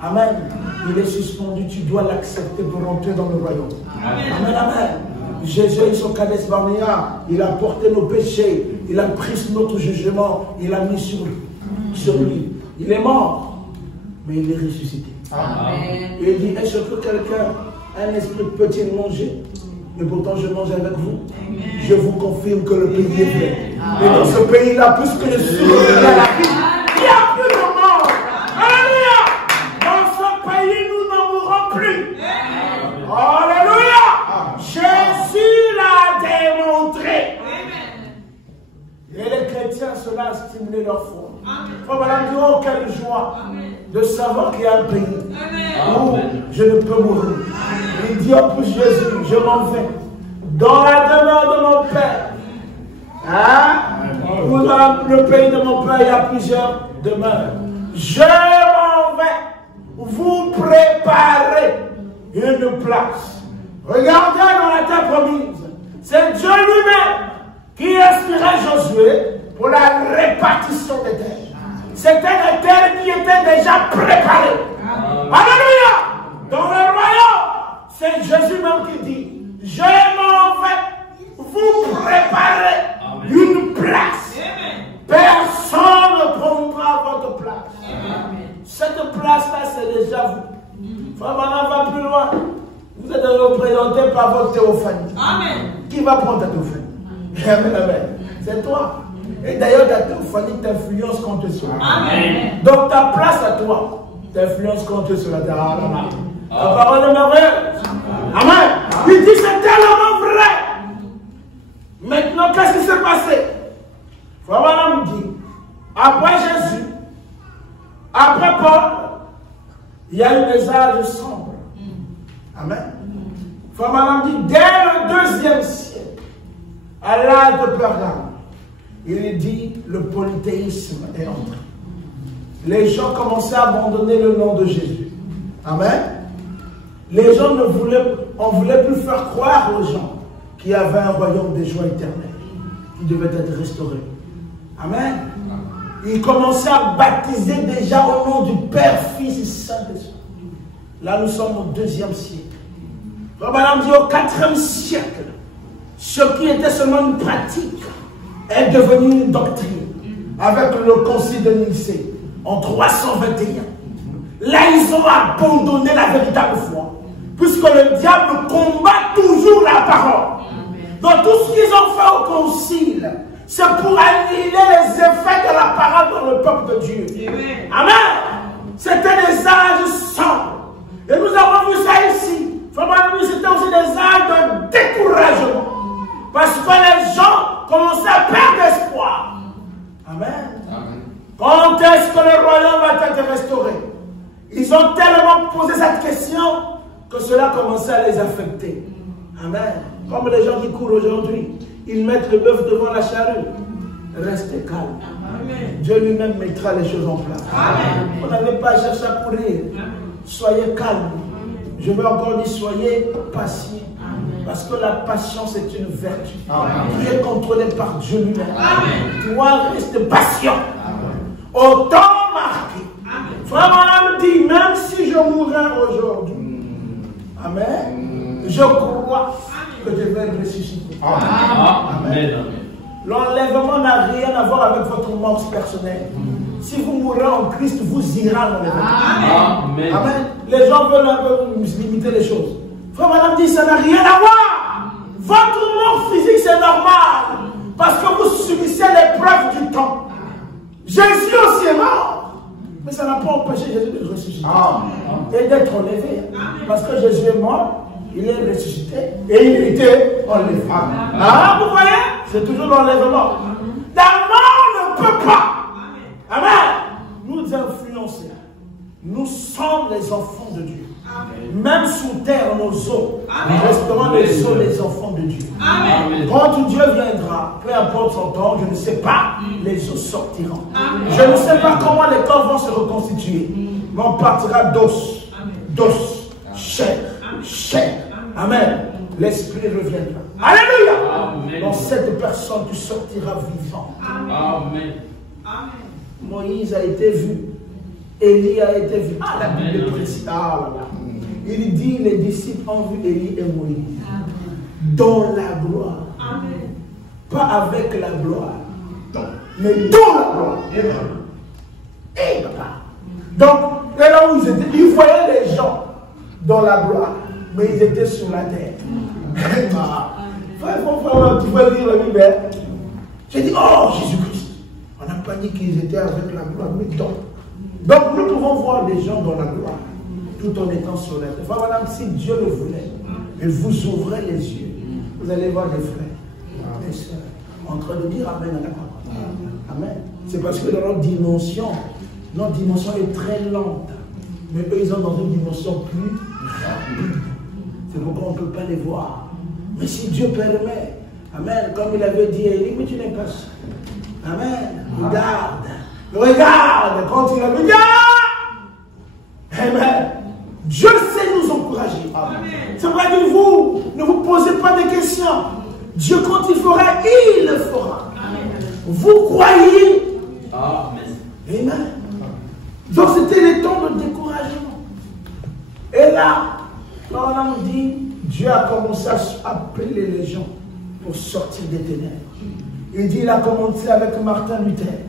Amen. Il est suspendu, tu dois l'accepter pour entrer dans le royaume. Amen, amen. Jésus a eu son Kadès Barnéa, il a porté nos péchés, il a pris notre jugement, il a mis sur lui. Il est mort, mais il est ressuscité. Amen. Et il dit, est-ce que quelqu'un, un esprit peut-il manger? Mais pourtant je mange avec vous. Amen. Je vous confirme que le pays est vrai. Et dans ce pays-là, plus que le sud, il y a la vie. Il n'y a plus de mort. Alléluia. Dans ce pays, nous n'en mourrons plus. Alléluia. Jésus l'a démontré. Et les chrétiens, cela a stimulé leur foi. Oh, madame, dit, oh, quelle joie de savoir qu'il y a un pays où je ne peux mourir. Il dit, oh, pour Jésus, je m'en vais dans la demeure de mon Père. Hein? Ou dans le pays de mon Père, il y a plusieurs demeures. Je m'en vais vous préparer une place. Regardez dans la terre promise. C'est Dieu lui-même qui inspirait Josué pour la répartition des terres. C'était des terres qui étaient déjà préparées. Alléluia! Dans le royaume, c'est Jésus même qui dit, je m'en vais vous préparer une place. Personne ne prendra votre place. Cette place-là, c'est déjà vous. Frère Manan va plus loin. Vous êtes représenté par votre théophanie. Amen. Qui va prendre ta théophanie? Amen, amen. C'est toi. Et d'ailleurs, ta théophanie t'influence quand tu es sur la terre. Amen. Donc ta place à toi t'influence quand tu es sur la terre. Amen. La parole est merveilleuse. Amen. Il dit c'est tellement vrai. Maintenant, qu'est-ce qui s'est passé? Frère Branham dit, après Jésus, après Paul, il y a eu des âges sombres. Amen. Frère Branham dit, dès le 2e siècle, à l'âge de Pergame, il dit, le polythéisme est entré. Les gens commençaient à abandonner le nom de Jésus. Amen. Les gens on voulait plus faire croire aux gens qu'il y avait un royaume des joies éternelles qui devait être restauré. Amen. Ils commençaient à baptiser déjà au nom du Père, Fils et Saint-Esprit. Là, nous sommes au 2e siècle. Madame dit au 4e siècle, ce qui était seulement une pratique est devenu une doctrine avec le concile de Nicée en 321. Là, ils ont abandonné la véritable foi, puisque le diable combat toujours la parole. Donc tout ce qu'ils ont fait au concile, c'est pour annihiler les effets de la parole dans le peuple de Dieu. Amen. C'était des âges sombres. Et nous avons vu ça ici. C'était aussi des âges de découragement. Parce que les gens commençaient à perdre espoir. Amen. Quand est-ce que le royaume va être restauré? Ils ont tellement posé cette question que cela commençait à les affecter. Amen. Comme les gens qui courent aujourd'hui, ils mettent le bœuf devant la charrue. Restez calme. Amen. Dieu lui-même mettra les choses en place. Amen. Vous n'avez pas cherché à courir. Soyez calme. Je veux encore dire, soyez patient. Parce que la patience est une vertu qui est contrôlée par Dieu lui-même. Toi, reste patient. Au temps marqué. Frère Branham dit, même si je mourrais aujourd'hui, amen, je crois que je vais ressusciter. Amen. L'enlèvement n'a rien à voir avec votre mort personnelle. Si vous mourrez en Christ, vous irez à l'enlèvement. Amen. Amen. Les gens veulent un peu limiter les choses. Frère Madame dit, ça n'a rien à voir. Votre mort physique, c'est normal. Parce que vous subissez l'épreuve du temps. Jésus aussi est mort. Mais ça n'a pas empêché Jésus de ressusciter. Et d'être enlevé. Parce que Jésus est mort, il est ressuscité et il était enlevé. Vous voyez? C'est toujours l'enlèvement. La mort ne peut pas. Amen. Nous influencer. Nous sommes les enfants de Dieu. Amen. Même sous terre, nos os, nous resterons les os des enfants de Dieu. Amen. Quand Dieu viendra, peu importe son temps, je ne sais pas, les os sortiront. Amen. Je ne sais pas comment les corps vont se reconstituer. Mais on partira d'os, chair, chair. Amen. L'esprit reviendra. Alléluia. Amen. Dans cette personne, tu sortiras vivant. Amen. Amen. Moïse a été vu. Élie a été vu. La Bible est précise. Il dit, les disciples ont vu Élie et Moïse. Dans la gloire. Amen. Pas avec la gloire. Mais dans la gloire. Et donc, là où ils étaient, ils voyaient les gens dans la gloire. Mais ils étaient sur la terre. Frère, tu peux lire la Bible. J'ai dit, oh Jésus-Christ. On n'a pas dit qu'ils étaient avec la gloire, mais donc nous pouvons voir des gens dans la gloire, tout en étant sur la terre. Enfin, madame, si Dieu le voulait, il vous ouvrait les yeux. Vous allez voir des frères, des sœurs, en train de dire Amen à la parole. Amen. C'est parce que dans notre dimension est très lente. Mais eux, ils sont dans une dimension plus rapide. C'est pourquoi on ne peut pas les voir. Mais si Dieu permet, Amen, comme il avait dit, Élie, mais tu n'es pas sûr. Amen. Regarde, quand il a dit, Amen. Dieu sait nous encourager. C'est vrai que vous ne vous posez pas de questions. Dieu, quand il fera, il le fera. Vous croyez. Amen. Donc c'était les temps de découragement. Et là, quand on nous dit, Dieu a commencé à appeler les gens pour sortir des ténèbres. Il dit, il a commencé avec Martin Luther.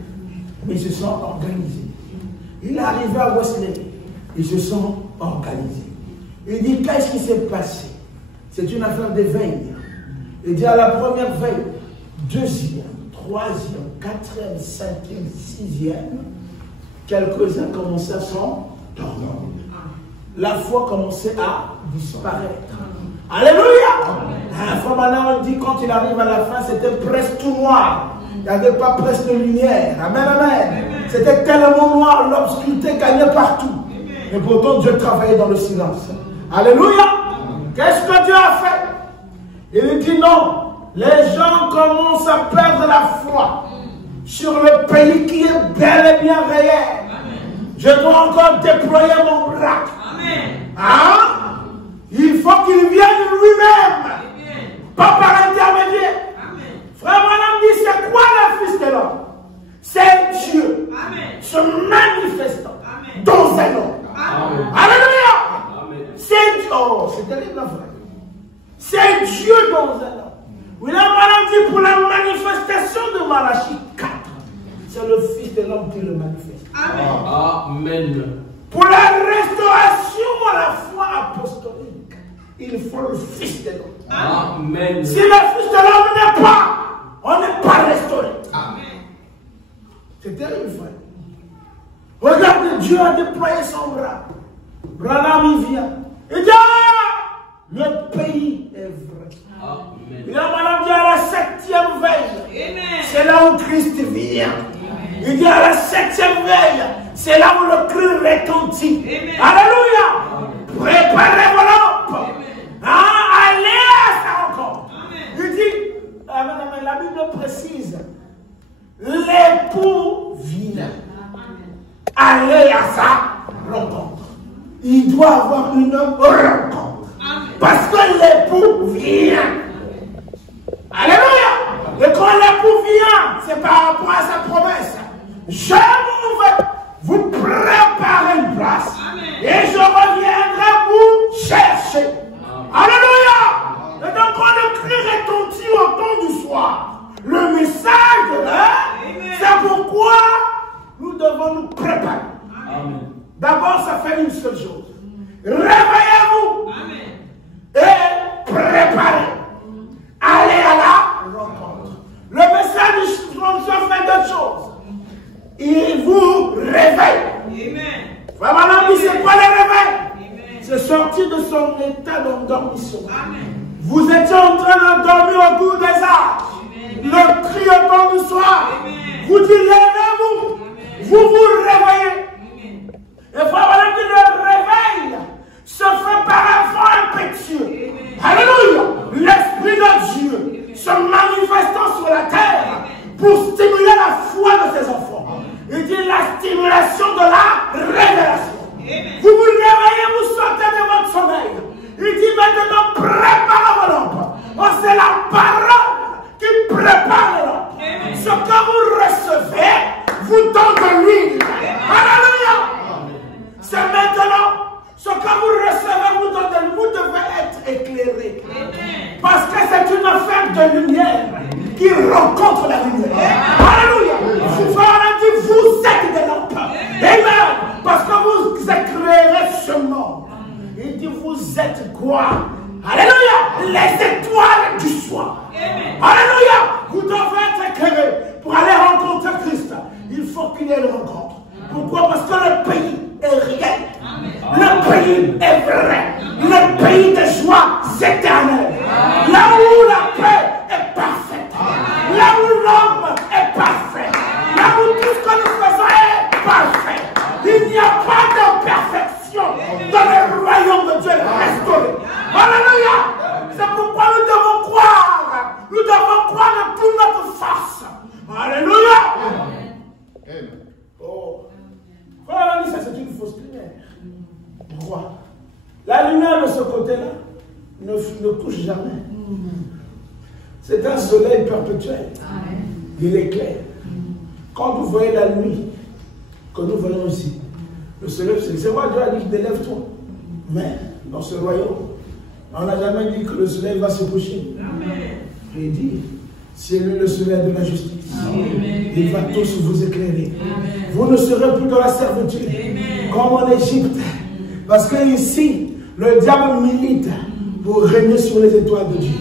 Mais ils se sont organisés. Il est arrivé à Wesley. Ils se sont organisés. Il dit, qu'est-ce qui s'est passé? C'est une affaire de veille. Il dit, à la première veille, deuxième, troisième, quatrième, cinquième, sixième, quelques-uns commençaient à s'endormir. La foi commençait à disparaître. Alléluia! La fois maintenant, on dit, quand il arrive à la fin, c'était presque tout noir. Il n'y avait pas presque de lumière. Amen, amen. C'était tellement noir, l'obscurité gagnait partout. Mais pourtant, Dieu travaillait dans le silence. Alléluia! Qu'est-ce que Dieu a fait? Il dit non. Les gens commencent à perdre la foi sur le pays qui est bel et bien réel. Je dois encore déployer mon bras. Hein? Il faut qu'il vienne lui-même. Pas par intermédiaire. Frère Branham dit, c'est quoi le Fils de l'homme? C'est Dieu se manifestant dans un homme. Alléluia. C'est Dieu. Oh, c'est terrible, frère. C'est Dieu dans un homme. William Branham dit, pour la manifestation de Malachie 4, c'est le Fils de l'homme qui le manifeste. Amen. Pour la restauration à la foi apostolique, il faut le Fils de l'homme. Amen. Si le Fils de l'homme n'est pas, on n'est pas restauré. Amen. C'est terrible, frère. Regarde, Dieu a déployé son bras. Branham, il vient. Il dit, le pays est vrai. Amen. Il a Branham dit à la 7e veille. C'est là où Christ vient. Il dit à la 7e veille, c'est là où le cri retentit. Alléluia. Préparez vos lampes. Allez à sa rencontre. Il dit, la Bible précise, l'époux vient. Allez à sa rencontre. Il doit avoir une rencontre. Parce que l'époux vient. Alléluia. Et quand l'époux vient, c'est par rapport à sa promesse. Je m'en vais vous préparer une place. Et je reviendrai vous chercher. Alléluia. Et donc quand le cri retentit au temps du soir, le message de l'heure, c'est pourquoi nous devons nous préparer. D'abord, ça fait une seule chose. Réveillez-vous et préparez. Allez à la rencontre. Le message du sponsor fait deux choses. Il vous réveille. Vraiment, c'est quoi le réveil? C'est sortir de son état d'endormissement. Vous étiez en train de dormir au bout des âges. Le cri au temps du soir. Vous dites levez-vous. Vous vous réveillez. Et voilà que le réveil se fait par un vent impétueux. Alléluia. L'Esprit de Dieu se manifestant sur la terre pour stimuler la foi de ses enfants. Il dit la stimulation de la révélation. Vous vous réveillez, vous sortez de votre sommeil. Il dit maintenant préparez vos lampes. Oh, c'est la parole qui prépare les lampes. Ce que vous recevez vous donne de l'huile. Alléluia. C'est maintenant ce que vous recevez vous donne de l'huile. Vous devez être éclairé. Parce que c'est une affaire de lumière qui rencontre la lumière. Alléluia. Vous êtes des lampes. Amen. Parce que vous éclairez ce monde. Il dit vous êtes quoi? Alléluia. Les étoiles du soir. Alléluia. Vous devez être éclairés. faut qu'il y ait une rencontre. Pourquoi? Parce que le pays est réel. Le pays est vrai. Le pays de joie éternelle. Là où la paix est parfaite. Là où l'homme est parfait. Là où tout ce que nous faisons est parfait. Il n'y a pas d'imperfection dans le royaume de Dieu restauré. Alléluia. C'est pourquoi nous devons croire. Nous devons croire de toute notre force. Alléluia. Oh. Voilà, ça c'est une fausse lumière. Pourquoi? La lumière de ce côté-là ne couche jamais. C'est un soleil perpétuel. Il est clair. Quand vous voyez la nuit, que nous voyons ici, le soleil, c'est moi Dieu a dit, délève-toi. Mais dans ce royaume, on n'a jamais dit que le soleil va se coucher. Il dit, c'est lui le soleil de la justice. Il va tous vous éclairer. Vous ne serez plus dans la servitude comme en Égypte. Parce que ici, le diable milite pour régner sur les étoiles de Dieu.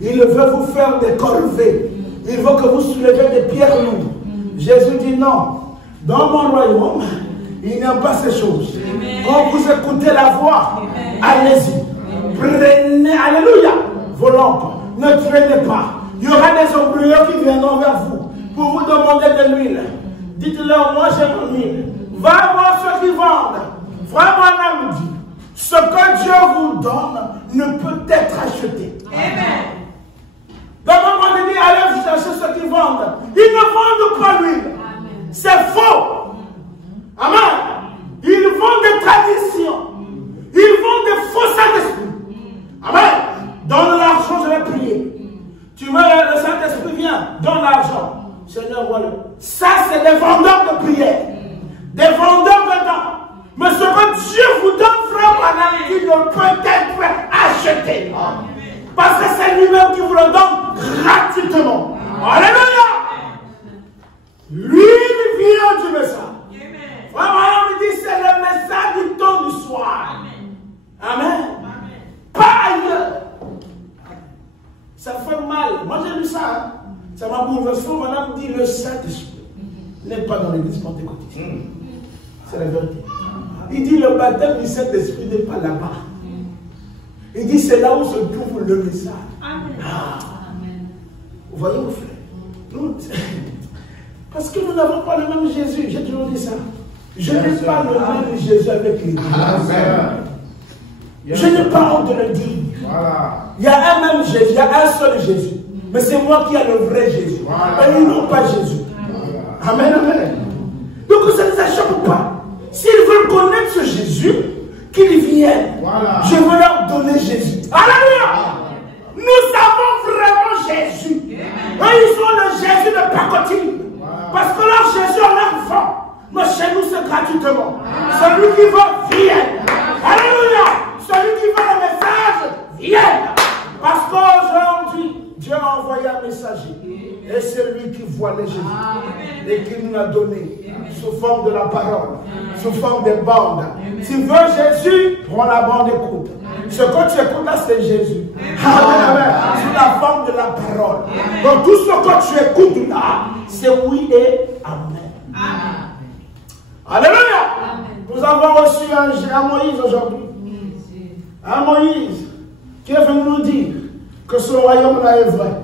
Il veut vous faire des corvées. Il veut que vous soulevez des pierres lourdes. Jésus dit non. Dans mon royaume, il n'y a pas ces choses. Quand vous écoutez la voix, allez-y. Prenez, alléluia, vos lampes. Ne traînez pas. Il y aura des ouvriers qui viendront vers vous pour vous demander de l'huile. Dites-leur, moi j'ai mon huile. Va voir ceux qui vendent. Vraiment, me dit, ce que Dieu vous donne ne peut être acheté. Amen. Donc, on dit, allez chercher ceux qui vendent. Ils ne vendent pas l'huile. C'est faux. Amen. Ils vendent des traditions. Ils vendent des faux Saint-Esprit. Amen. Donne l'argent, je vais prier. Tu veux, le Saint-Esprit vient, donne l'argent. Seigneur, voilà. Ça, c'est des vendeurs de prière. Des vendeurs de dons. Mais ce que Dieu vous donne, frère Branham, qui ne peut être acheté. Parce que c'est lui-même qui vous le donne gratuitement. Alléluia. Lui, il vient du message. Frère Branham dit, c'est le message du temps du soir. Amen. Pas ailleurs. Ça fait mal. Moi, j'ai lu ça. Hein. Ça m'a bouleversé. Madame dit, le Saint-Esprit n'est pas dans l'église pentecôtiste. C'est la vérité. Il dit, le baptême du Saint-Esprit n'est pas là-bas. Il dit, c'est là où se trouve le message. Ah. Vous voyez, mon frère? Parce que nous n'avons pas le même Jésus. J'ai toujours dit ça. Je n'ai pas le même Jésus avec l'église. Je n'ai pas honte de le dire. Voilà. Il y a un même Jésus, il y a un seul Jésus. Mais c'est moi qui ai le vrai Jésus. Voilà. Et ils n'ont pas Jésus. Voilà. Amen, amen. Donc ça ne les échappe pas. S'ils veulent connaître ce Jésus, qu'ils viennent. Voilà. Je veux leur donner Jésus. Alléluia. Nous avons vraiment Jésus. Eux, ils sont le Jésus de pacotille. Voilà. Parce que leur Jésus, on leur vend. Mais chez nous, c'est gratuitement. Celui qui veut, vienne. Alléluia. Celui qui veut le message, vienne. Parce qu'aujourd'hui, Dieu a envoyé un messager. Et c'est lui qui voit les Jésus. Et qui nous l'a donné. Sous forme de la parole. Sous forme des bandes. Si tu veux Jésus, prends la bande, écoute. Ce que tu écoutes là, c'est Jésus. Amen. Sous la forme de la parole. Donc tout ce que tu écoutes là, c'est oui et amen. Alléluia. Nous avons reçu un Moïse aujourd'hui. Un Moïse qui est venu nous dire que ce royaume-là est vrai.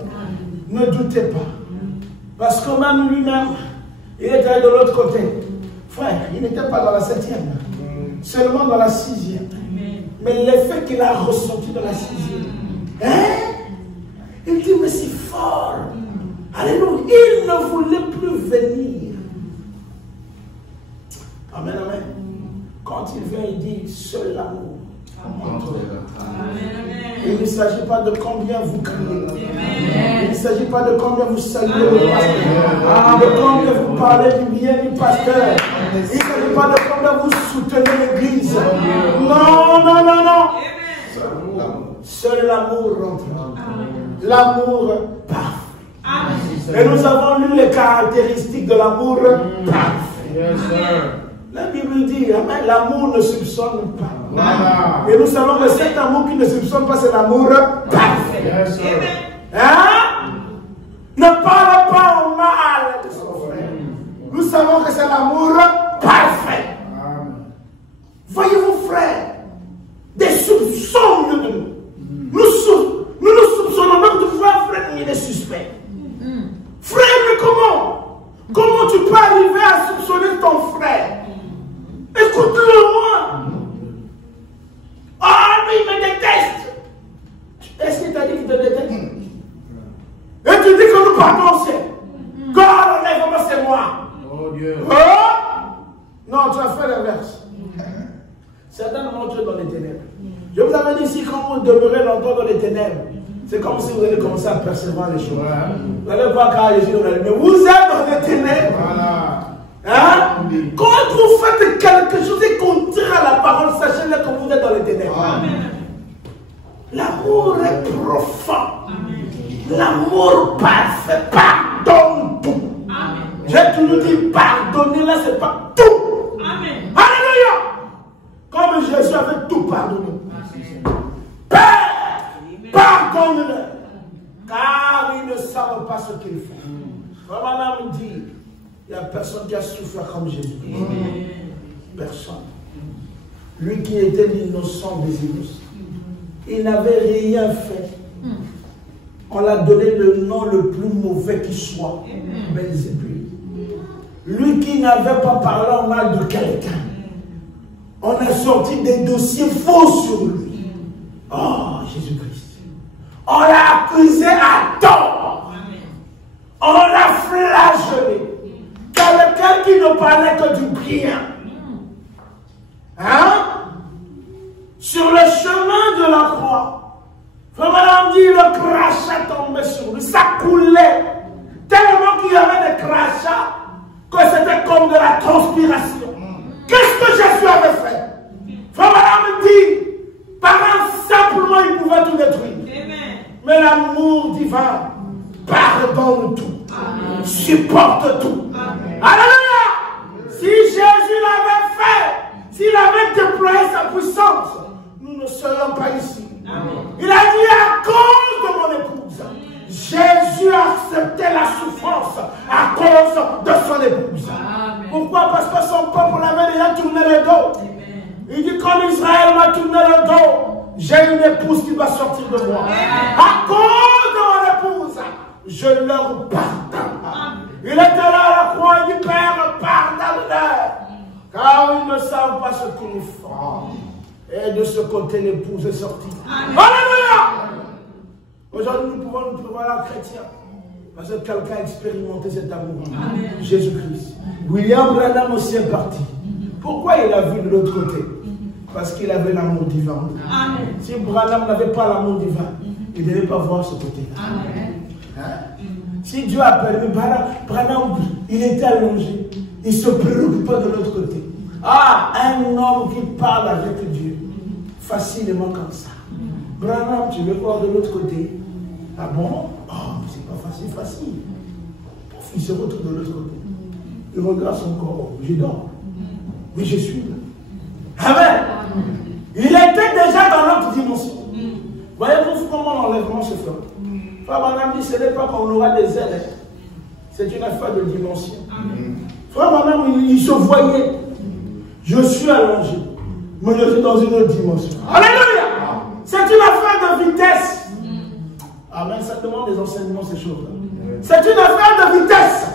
Ne doutez pas. Parce que même lui-même, il était de l'autre côté. Frère, il n'était pas dans la 7e, seulement dans la 6e. Mais l'effet qu'il a ressenti dans la 6e, hein? Il dit, mais c'est fort. Alléluia. Il ne voulait plus venir. Amen, amen. Quand il vient, il dit, seul l'amour. Il ne s'agit pas de combien vous criez. Il ne s'agit pas de combien vous saluez le pasteur. De combien vous parlez du bien du pasteur. Il ne s'agit pas de combien vous soutenez l'église. Non, non, non, non. Seul l'amour rentre. L'amour parfait. Et nous avons lu les caractéristiques de l'amour parfait. La Bible dit, l'amour ne soupçonne pas. Voilà. Et nous savons que cet amour qui ne soupçonne pas, c'est l'amour parfait. Hein? Ne parle pas au mal de son frère. Nous savons que c'est l'amour parfait. Voyez-vous, frères, des soupçons au milieu de nous. Nous soupçonnons même de voir frère il est suspect. Frère, mais comment? Comment tu peux arriver à soupçonner ton frère? Écoute-le-moi. Ah, lui, il me déteste. Est-ce qu'il t'a dit qu'il te déteste? Et tu dis que nous partons au ciel. God, enlève-moi, c'est moi. Oh Dieu. Oh? Non, tu as fait l'inverse. Certainement, tu es dans les ténèbres. Je vous avais dit ici, quand vous demeurez longtemps dans les ténèbres, c'est comme si vous allez commencer à percevoir les choses. Vous n'allez pas car Jésus dans la lumière. Vous êtes dans les ténèbres. Voilà. Hein? Quand vous faites quelque chose et qu'on tire à la parole, sachez-le que vous êtes dans les ténèbres. L'amour est profond. L'amour parfait pardonne tout. J'ai toujours dit pardonner, là c'est pas tout. Alléluia. Comme Jésus avait tout pardonné. Père, pardonne-leur, car ils ne savent pas ce qu'ils font. Comme madame dit, il n'y a personne qui a souffert comme Jésus. Personne. Lui qui était l'innocent des innocents. Il n'avait rien fait. On l'a donné le nom le plus mauvais qui soit. Belzébul. Lui qui n'avait pas parlé en mal de quelqu'un. On a sorti des dossiers faux sur lui. Oh, Jésus-Christ. On l'a accusé à tort. On l'a flagellé. Quelqu'un qui ne parlait que du bien. Hein? Sur le chemin de la croix. Frère Madame dit, le crachat tombait sur lui. Ça coulait. Tellement qu'il y avait des crachats que c'était comme de la transpiration. Qu'est-ce que Jésus avait fait? Frère Madame dit, par simplement il pouvait tout détruire. Amen. Mais l'amour divin pardonne tout. Amen. Supporte tout. Amen. Alléluia. Si Jésus l'avait fait, s'il avait déployé sa puissance, nous ne serions pas ici. Amen. Il a dit à cause de mon épouse. Jésus a accepté la souffrance à cause de son épouse. Amen. Pourquoi? Parce que son peuple l'avait déjà tourné le dos. Amen. Il dit, comme Israël m'a tourné le dos, j'ai une épouse qui va sortir de moi. Amen. À cause de mon épouse, je leur pardonne. Il était là à la croix, il dit, Père, pardonne-leur, car ils ne savent pas ce qu'ils font. Et de ce côté, l'épouse est sortie. Amen. Alléluia. Aujourd'hui, nous pouvons nous trouver là chrétiens. Parce que quelqu'un a expérimenté cet amour. Jésus-Christ. William Branham aussi est parti. Pourquoi il a vu de l'autre côté? Parce qu'il avait l'amour divin. Amen. Si Branham n'avait pas l'amour divin, il ne devait pas voir ce côté-là. Hein? Si Dieu a permis, Branham, il était allongé. Il se préoccupait de l'autre côté. Ah, un homme qui parle avec Dieu. Facilement comme ça. Branham, tu veux voir de l'autre côté? Ah bon? Oh, c'est pas facile. Pouf, il se retrouve de l'autre côté. Il regarde son corps. Je dors. Mais je suis là. Amen. Il était déjà dans l'autre dimension. Voyez-vous comment l'enlèvement se fait? Frère Branham dit, ce n'est pas qu'on aura des ailes. C'est une affaire de dimension. Frère Branham, il se voyait. Je suis allongé. Mais je suis dans une autre dimension. Alléluia. C'est une affaire de vitesse. Amen. Ça demande des enseignements, ces choses-là. C'est une affaire de vitesse.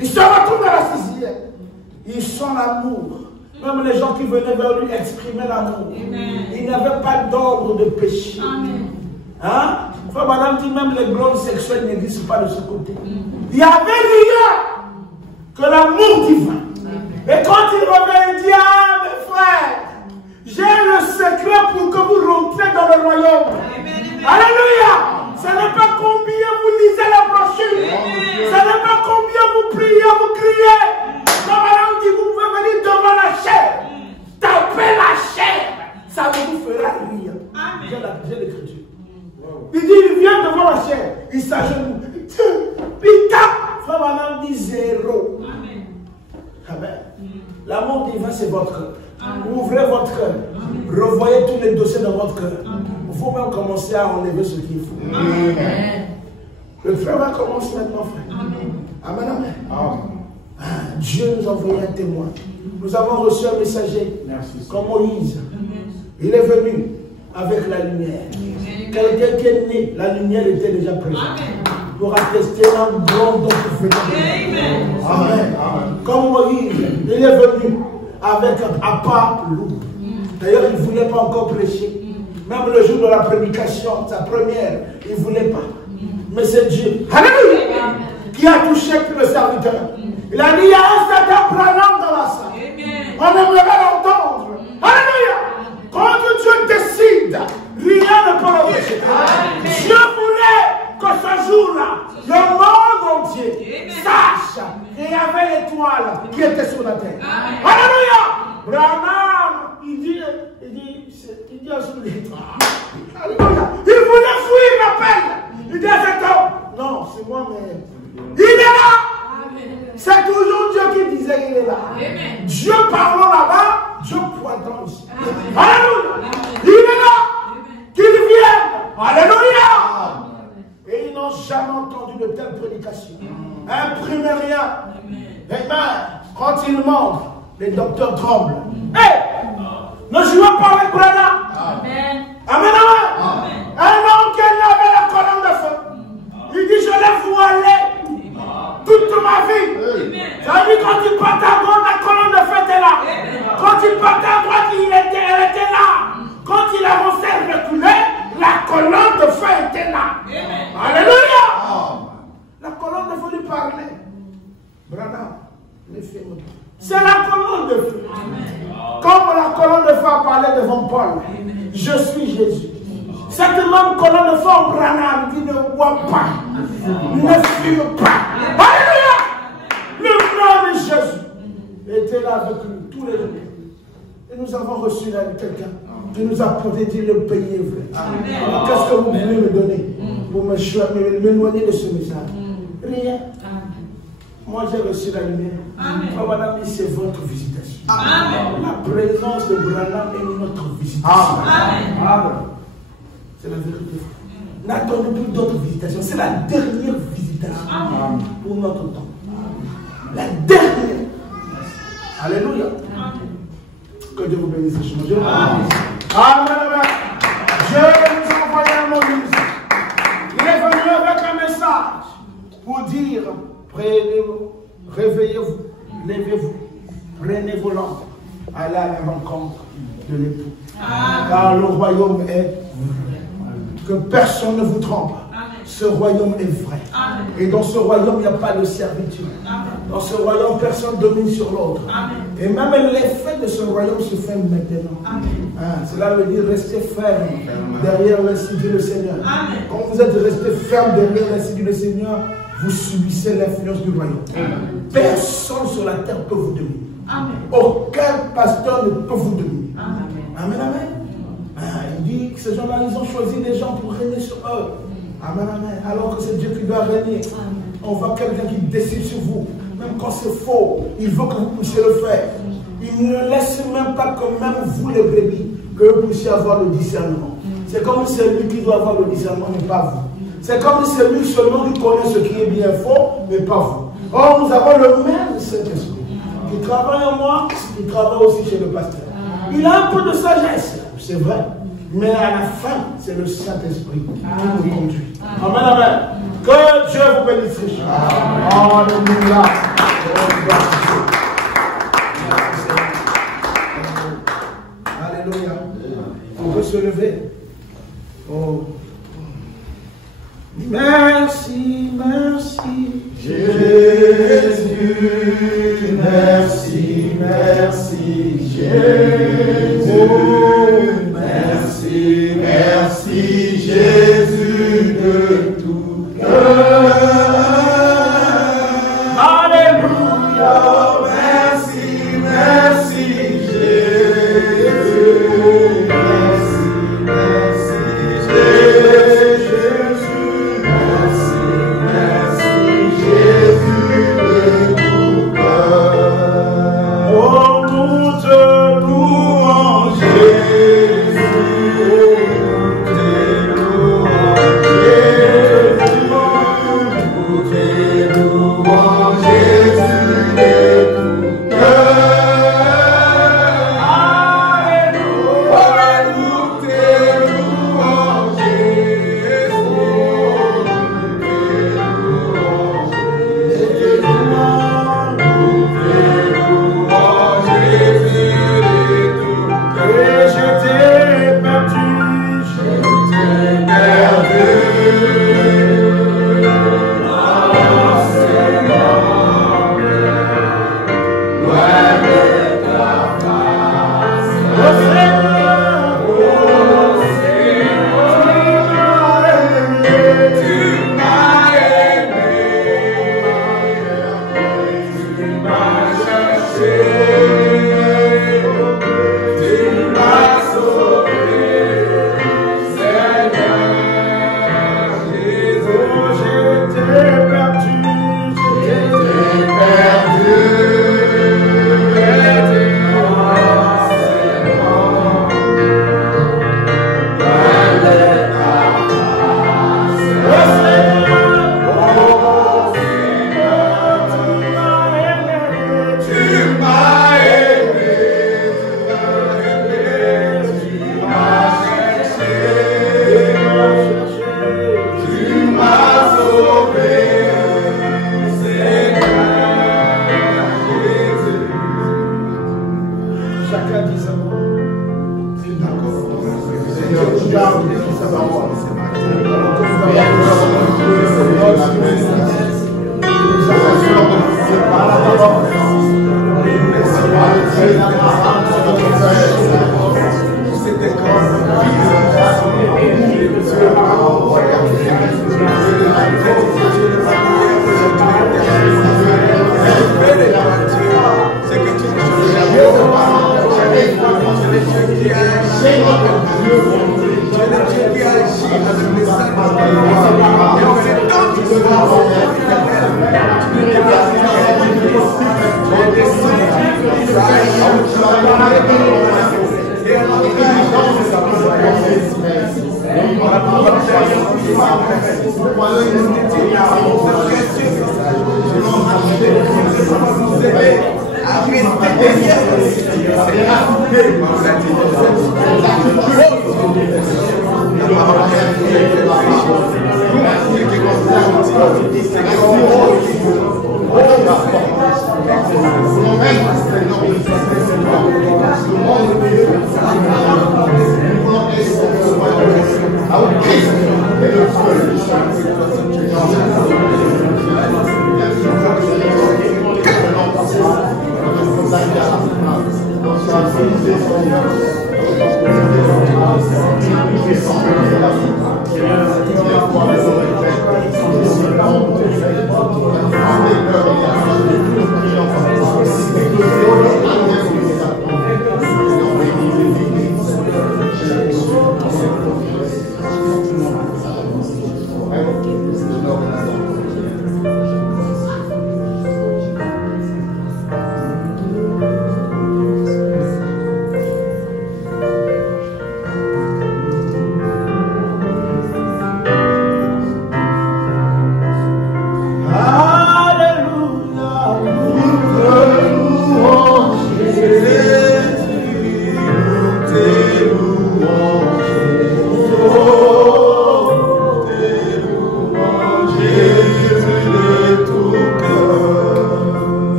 Ils se retrouvent dans la sixième. Ils sont l'amour. Même les gens qui venaient vers lui exprimaient l'amour. Ils n'avaient pas d'ordre de péché. Hein? Frère Madame dit même les globes sexuels n'existent pas de ce côté. Il y avait rien que l'amour divin. Et quand il revient, il dit, ah mes frères, j'ai le secret pour que vous rentrez dans le royaume. Alléluia. Ce n'est pas combien vous lisez la brochure. Ce n'est pas combien vous priez, vous criez. Comme Madame dit, vous pouvez venir devant la chair. Tapez la chair. Ça vous fera rire. J'ai l'écriture. Il dit, il vient devant la chair. Il s'agenouille. Il tape. Frère Madame dit zéro. Amen. L'amour divin, c'est votre cœur. Ouvrez votre cœur. Revoyez tous les dossiers dans votre cœur. Il faut même commencer à enlever ce qu'il faut. Amen. Le frère va commencer maintenant, frère. Amen. Amen. Amen. Dieu nous a envoyé un témoin. Nous avons reçu un messager comme Moïse. Il est venu avec la lumière. Quelqu'un qui est né, la lumière était déjà présente. Pour attester un grand don pour venir. Amen. Comme Moïse, il est venu avec un appât lourd. D'ailleurs, il ne voulait pas encore prêcher. Même le jour de la prédication, sa première, il ne voulait pas. Mais c'est Dieu, alléluia, qui a touché le serviteur. Il a dit, il y a un certain Branham dans la salle. On aimerait l'entendre. Alléluia. Quand Dieu décide, rien ne peut l'empêcher. Dieu voulait que ce jour-là, le monde entier sache qu'il y avait l'étoile qui était sur la terre. Alléluia. Branham, il dit à son l'étoile. Alléluia. Il voulait fuir l'appel. Il dit à cet homme, non, c'est moi-même. Il est là. C'est toujours Dieu qui disait qu'il est là. Dieu parlant là-bas, Dieu pointant ici. Alléluia. Il est là. Qu'il vienne. Alléluia. Et ils n'ont jamais entendu de telle prédication. Imprimez rien. Amen. Quand ils mentent, les docteurs tremblent. Hey! Ne jouez pas avec Branham. Amen. Amen. Un homme qui avait la colonne de feu. Il dit, je l'ai voilé toute ma vie. Ça veut dire quand il partait à droite, la colonne de feu était là. Quand il partait à droite, elle était là. Quand il avançait, il reculait, la colonne de feu était là. Alléluia. La colonne de feu lui parlait. Branham, les films. C'est la colonne de feu. Comme la colonne de feu a parlé devant Paul. Je suis Jésus. Cette même colonne de feu en Branham qui ne voit pas, ne fume pas. Alléluia. Le nom de Jésus était là avec nous tous les jours. Et nous avons reçu quelqu'un qui nous a dit le pays est vrai. Qu'est-ce que vous voulez me donner pour m'éloigner de ce message? Rien. Moi j'ai reçu la lumière. Oh, madame, c'est votre visitation. La présence de Branham est notre visitation. C'est la vérité. N'attendez plus d'autres visitations. C'est la dernière visitation pour notre temps. La dernière. Alléluia. Que Dieu vous bénisse. Amen. Amen. Dieu nous a envoyé un Moïse. Il est venu avec un message pour dire, réveillez-vous, levez-vous, prenez vos lampes, allez à la rencontre de l'époux. Car le royaume est vrai. Que personne ne vous trompe. Ce royaume est vrai. Et dans ce royaume, il n'y a pas de servitude. Dans ce royaume, personne domine sur l'autre. Et même l'effet de ce royaume se fait maintenant. Cela veut dire rester ferme derrière l'institut du Seigneur. Quand vous êtes resté ferme derrière l'institut du Seigneur, vous subissez l'influence du royaume. Personne sur la terre peut vous dominer. Aucun pasteur ne peut vous dominer. Amen, amen. Il dit que ces gens-là, ils ont choisi des gens pour régner sur eux. Amen, amen. Alors que c'est Dieu qui doit régner. On voit quelqu'un qui décide sur vous. Même quand c'est faux, il veut que vous puissiez le faire. Il ne laisse même pas que même vous, les brebis, que vous puissiez avoir le discernement. C'est comme c'est lui qui doit avoir le discernement, mais pas vous. C'est comme c'est lui seulement qui connaît ce qui est bien faux, mais pas vous. Or, nous avons le même Saint-Esprit qui travaille en moi, qui travaille aussi chez le pasteur. Il a un peu de sagesse, c'est vrai. Mais à la fin, c'est le Saint-Esprit qui nous conduit. Amen, amen. Que Dieu vous bénisse. Alléluia. Alléluia. On peut se lever. Oh. Merci, merci. Jésus, merci, merci, Jésus. Oh, merci, merci, Jésus de tout cœur. Alléluia. Merci, merci, Jésus. Merci, merci, Jésus. Oh, nous te louons.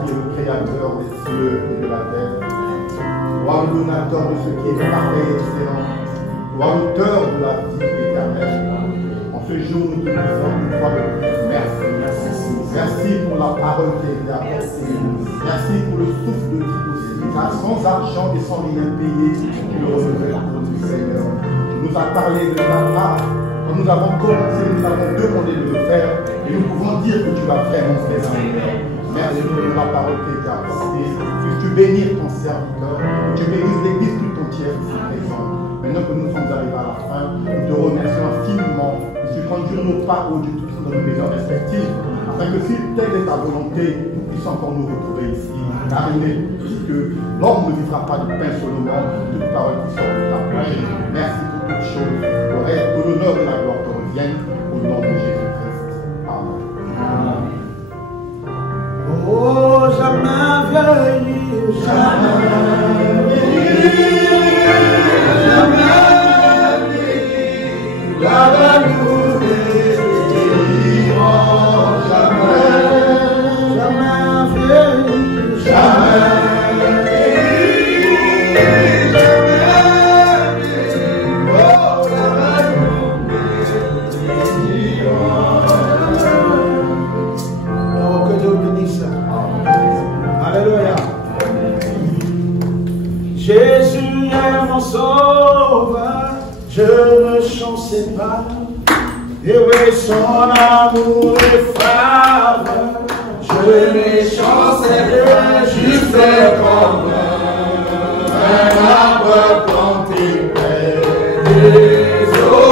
qui est le créateur des cieux et de la terre. Toi, le donateur de ce qui est parfait et excellent. Toi, l'auteur de la vie éternelle. En ce jour, nous te disons une fois de plus, merci. Merci pour la parole qui a été apportée. Merci pour le souffle de vie aussi. Car sans argent et sans rien payé, tu le renouvelles pour nous, Seigneur. Tu nous as parlé de ta part. Quand nous avons commencé, nous avons demandé de le faire. Et nous pouvons dire que tu vas vraiment faire, Seigneur. Merci pour la parole qui a été apportée. Puisses-tu bénir ton serviteur. Que tu bénisses l'église tout entière ici présente. Maintenant que nous sommes arrivés à la fin, nous te remercions infiniment. Puisses-tu conduire nos pas au Dieu Tout-Puissant dans nos maisons respectives. Afin que si telle est ta volonté, nous puissions encore nous retrouver ici. Car il est dit que l'homme ne vivra pas de pain seulement, toute parole qui sort de ta bouche. Merci pour toutes choses. Le reste, que l'honneur et la gloire te reviennent au nom de Jésus-Christ. Amen. Oh, jamais vieillir, jamais vieillir, jamais vieillir, l'amour délivrant, jamais vieillir, jamais Jésus est mon sauveur, je ne chancais pas, et oui, son amour est faveur, je ne chancais pas, juste comme un arbre planté près des eaux.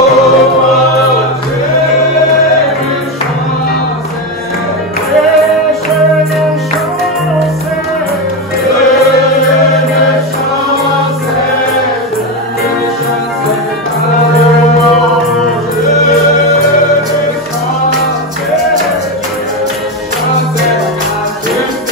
Just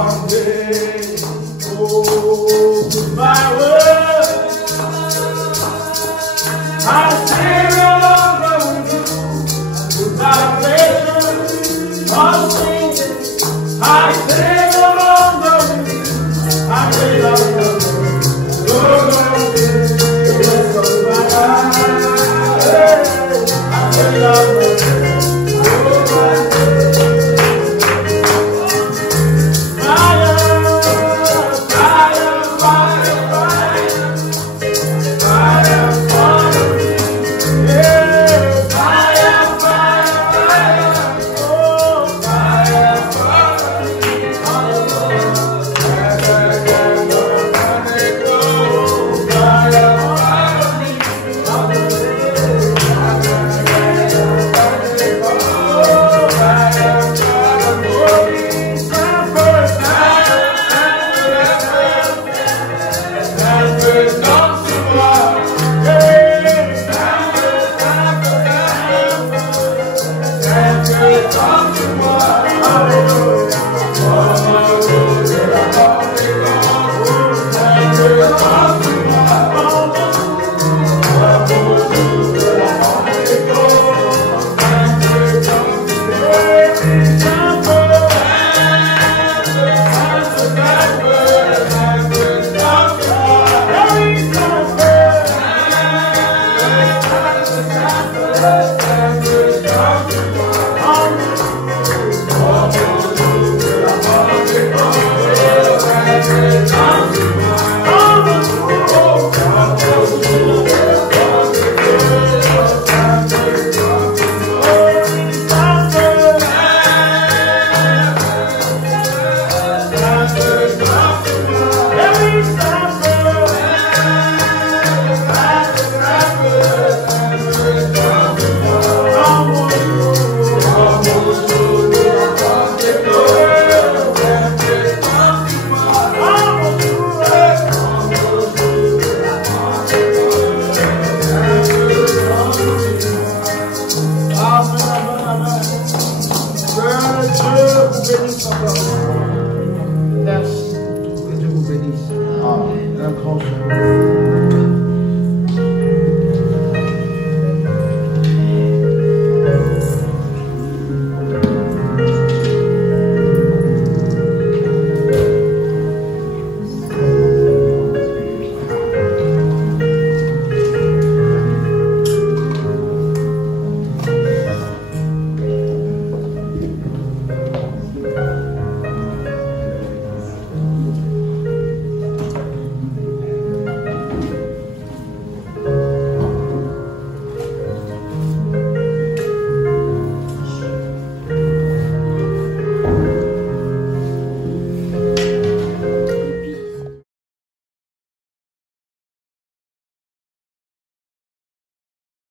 one day. Oh, my word, I say